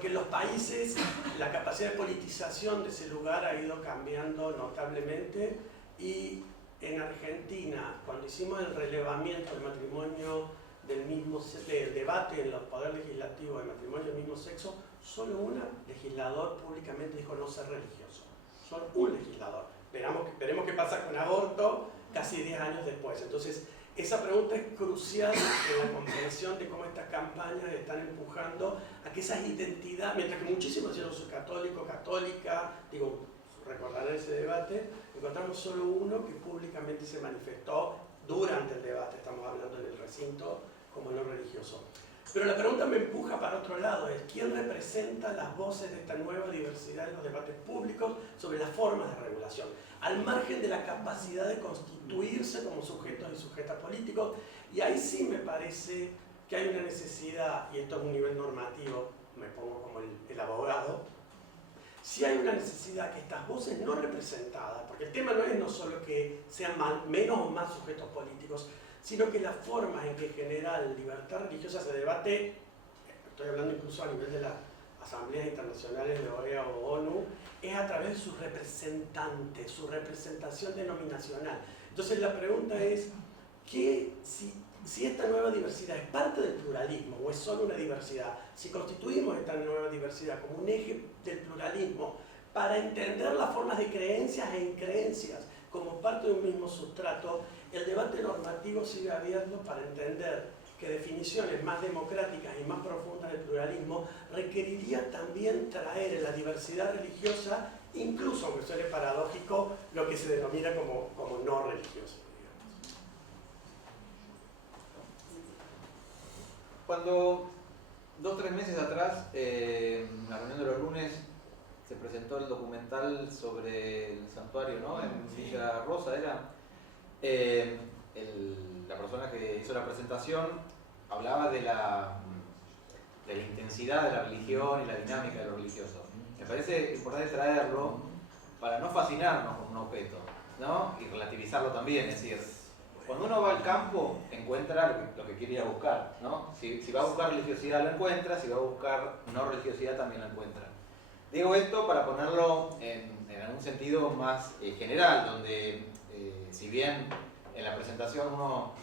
en los países la capacidad de politización de ese lugar ha ido cambiando notablemente, y en Argentina, cuando hicimos el relevamiento del matrimonio del debate en los poderes legislativos del matrimonio del mismo sexo, solo un legislador públicamente dijo no ser religioso. Solo un legislador. Veremos qué pasa con aborto casi 10 años después. Entonces, esa pregunta es crucial en la comprensión de cómo estas campañas están empujando a que esas identidades, mientras que muchísimos decían soy católico, católica, digo, recordarán ese debate, encontramos solo uno que públicamente se manifestó durante el debate, estamos hablando en el recinto, como no religioso. Pero la pregunta me empuja para otro lado, es ¿quién representa las voces de esta nueva diversidad en los debates públicos sobre las formas de regulación? Al margen de la capacidad de constituirse como sujetos y sujetas políticos, y ahí sí me parece que hay una necesidad, y esto es un nivel normativo, me pongo como el abogado, sí hay una necesidad que estas voces no representadas, porque el tema no es no solo que sean menos o más sujetos políticos, sino que las formas en que en general libertad religiosa se debate, estoy hablando incluso a nivel de las asambleas internacionales de OEA o ONU, es a través de sus representantes, su representación denominacional. Entonces la pregunta es, si esta nueva diversidad es parte del pluralismo o es solo una diversidad, si constituimos esta nueva diversidad como un eje del pluralismo para entender las formas de creencias e increencias como parte de un mismo sustrato, el debate normativo sigue abierto para entender que definiciones más democráticas y más profundas del pluralismo requeriría también traer en la diversidad religiosa, incluso aunque suene paradójico, lo que se denomina como no religioso. Cuando 2 o 3 meses atrás, en la reunión de los lunes, se presentó el documental sobre el santuario, ¿no? En Villa Rosa era. La persona que hizo la presentación hablaba de la intensidad de la religión y la dinámica de lo religioso. Me parece importante traerlo para no fascinarnos con un objeto, ¿no? Y relativizarlo también, es decir, cuando uno va al campo encuentra lo que quiere ir a buscar, ¿no? Si va a buscar religiosidad lo encuentra, si va a buscar no religiosidad también lo encuentra. Digo esto para ponerlo en un sentido más general, donde si bien en la presentación uno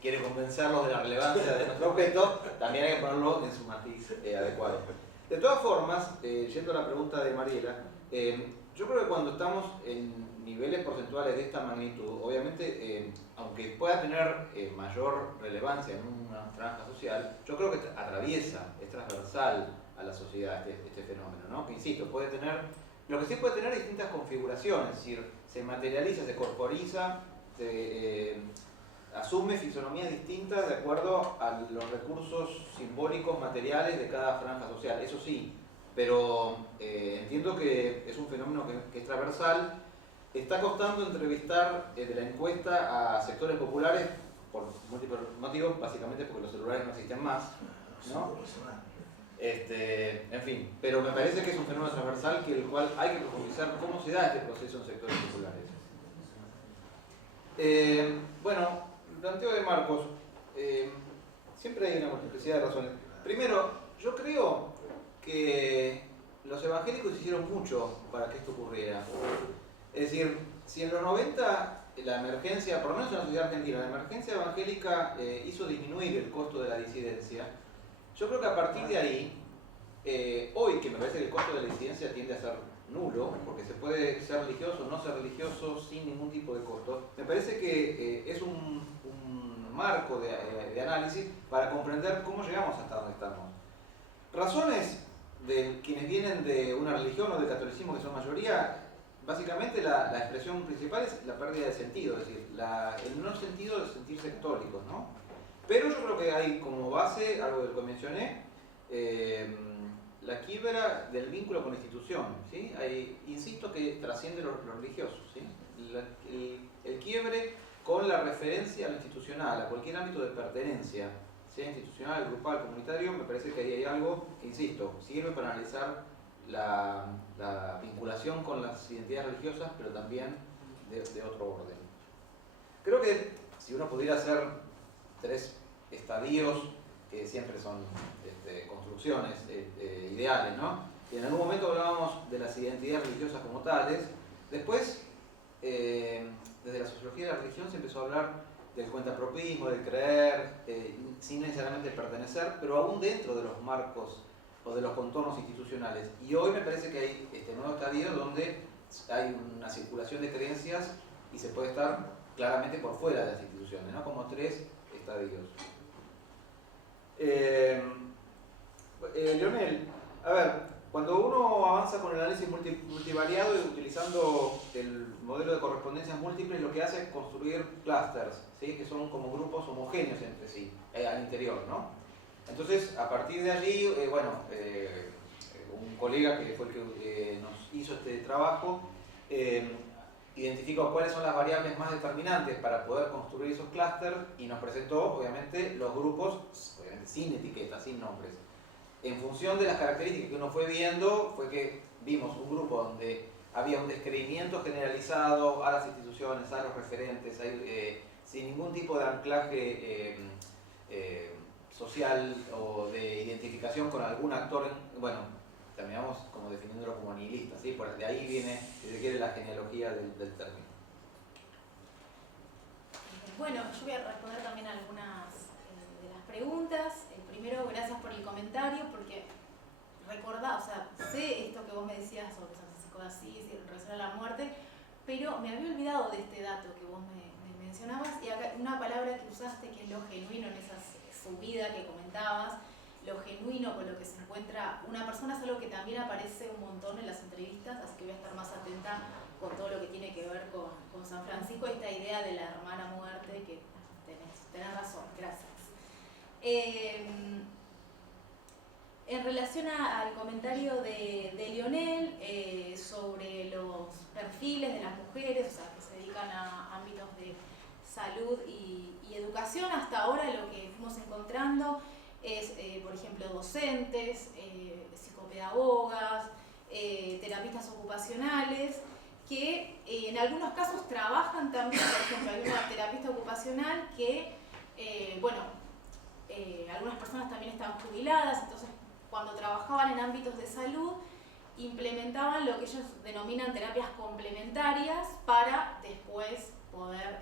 quiere convencerlos de la relevancia de nuestro objeto, también hay que ponerlo en su matiz adecuado. De todas formas, yendo a la pregunta de Mariela, yo creo que cuando estamos en niveles porcentuales de esta magnitud, obviamente, aunque pueda tener mayor relevancia en una franja social, yo creo que atraviesa, es transversal a la sociedad este fenómeno, ¿no? Que insisto, puede tener, lo que sí puede tener distintas configuraciones, es decir, se materializa, se corporiza, asume fisonomías distintas de acuerdo a los recursos simbólicos materiales de cada franja social, eso sí, pero entiendo que es un fenómeno que es transversal. Está costando entrevistar de la encuesta a sectores populares por múltiples motivos, básicamente porque los celulares no existen más, ¿no? En fin, pero me parece que es un fenómeno transversal el cual hay que profundizar cómo se da este proceso en sectores populares. Bueno, el planteo de Marcos, siempre hay una multiplicidad de razones. Primero, yo creo que los evangélicos hicieron mucho para que esto ocurriera. Es decir, si en los 90 la emergencia, por lo menos en la sociedad argentina, la emergencia evangélica hizo disminuir el costo de la disidencia, yo creo que a partir de ahí, hoy que me parece que el costo de la disidencia tiende a ser nulo, porque se puede ser religioso o no ser religioso sin ningún tipo de costo, me parece que es un marco de análisis para comprender cómo llegamos hasta donde estamos. Razones de quienes vienen de una religión o del catolicismo que son mayoría, básicamente la expresión principal es la pérdida de sentido, es decir, el no sentido de sentirse católicos, ¿no? Pero yo creo que hay como base, algo del que mencioné, la quiebra del vínculo con la institución, ¿sí? Insisto que trasciende lo religioso, ¿sí? El quiebre con la referencia a lo institucional, a cualquier ámbito de pertenencia, sea institucional, grupal, comunitario, me parece que ahí hay algo que, insisto, sirve para analizar la vinculación con las identidades religiosas, pero también de otro orden. Creo que si uno pudiera hacer 3 estadios, que siempre son construcciones ideales, ¿no? Y en algún momento hablábamos de las identidades religiosas como tales, después, desde la sociología de la religión se empezó a hablar del cuentapropismo, del creer, sin necesariamente pertenecer, pero aún dentro de los marcos o de los contornos institucionales. Y hoy me parece que hay este nuevo estadio donde hay una circulación de creencias y se puede estar claramente por fuera de las instituciones, ¿no? Como 3 estadios. Lionel, a ver, cuando uno avanza con el análisis multivariado y utilizando el modelo de correspondencias múltiples, lo que hace es construir clusters, ¿sí? Que son como grupos homogéneos entre sí, al interior, ¿no? Entonces, a partir de allí, un colega que fue el que nos hizo este trabajo, identificó cuáles son las variables más determinantes para poder construir esos clústeres y nos presentó, obviamente, los grupos, obviamente sin etiquetas, sin nombres. En función de las características que uno fue viendo, fue que vimos un grupo donde había un descreimiento generalizado a las instituciones, a los referentes, sin ningún tipo de anclaje social o de identificación con algún actor, bueno, terminamos como definiéndolo como nihilista, ¿sí? De ahí viene, si se quiere, la genealogía del término. Bueno, yo voy a responder también algunas de las preguntas. Primero, gracias por el comentario, porque sé esto que vos me decías sobre San Francisco de Asís y en relación a la muerte, pero me había olvidado de este dato que vos me mencionabas, y acá una palabra que usaste que es lo genuino en esa subida que comentabas. Lo genuino con lo que se encuentra una persona es algo que también aparece un montón en las entrevistas, así que voy a estar más atenta con todo lo que tiene que ver con San Francisco, esta idea de la hermana muerte, que tenés razón, gracias. En relación al comentario de Lionel sobre los perfiles de las mujeres, o sea, que se dedican a ámbitos de salud y educación, hasta ahora lo que fuimos encontrando es, por ejemplo, docentes, psicopedagogas, terapistas ocupacionales, que en algunos casos trabajan también. Por ejemplo, hay una terapista ocupacional que, algunas personas también están jubiladas, entonces cuando trabajaban en ámbitos de salud, implementaban lo que ellos denominan terapias complementarias para después poder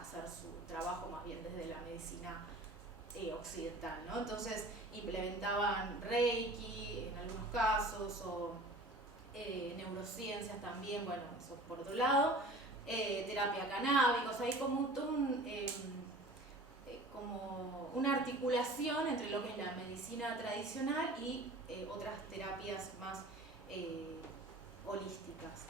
hacer su trabajo más bien desde la medicina occidental, ¿no? Entonces implementaban Reiki en algunos casos, o neurociencias también, bueno, eso por otro lado, terapia canábica, o sea, hay como como una articulación entre lo que es la medicina tradicional y otras terapias más holísticas.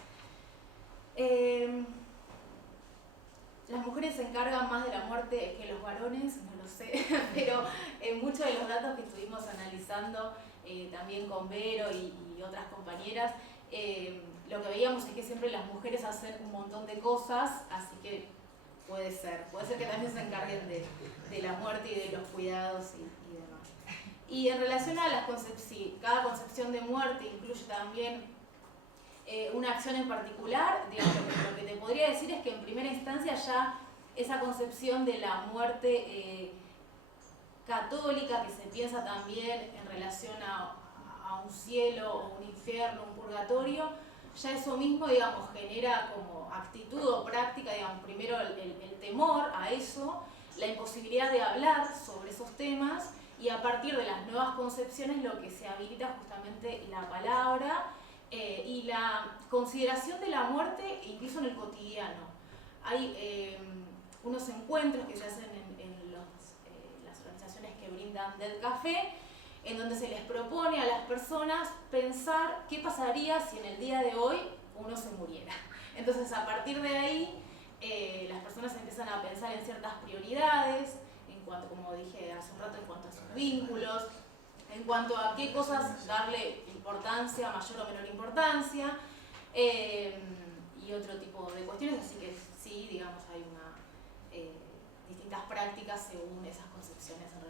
Las mujeres se encargan más de la muerte que los varones, no lo sé, pero en muchos de los datos que estuvimos analizando también con Vero y otras compañeras, lo que veíamos es que siempre las mujeres hacen un montón de cosas, así que puede ser que también se encarguen de la muerte y de los cuidados y demás. Y en relación a las concepciones, cada concepción de muerte incluye también una acción en particular. Digamos, lo que te podría decir es que en primera instancia ya esa concepción de la muerte católica, que se piensa también en relación a un cielo o un infierno, un purgatorio, ya eso mismo, digamos, genera como actitud o práctica, digamos, primero el temor a eso, la imposibilidad de hablar sobre esos temas, y a partir de las nuevas concepciones lo que se habilita justamente la palabra y la consideración de la muerte incluso en el cotidiano. Hay unos encuentros que se hacen en las organizaciones que brindan Dead Café, en donde se les propone a las personas pensar qué pasaría si en el día de hoy uno se muriera. Entonces, a partir de ahí, las personas empiezan a pensar en ciertas prioridades, en cuanto, como dije hace un rato, en cuanto a sus vínculos, en cuanto a qué cosas darle importancia, mayor o menor importancia, y otro tipo de cuestiones, así que sí, digamos, hay distintas prácticas según esas concepciones en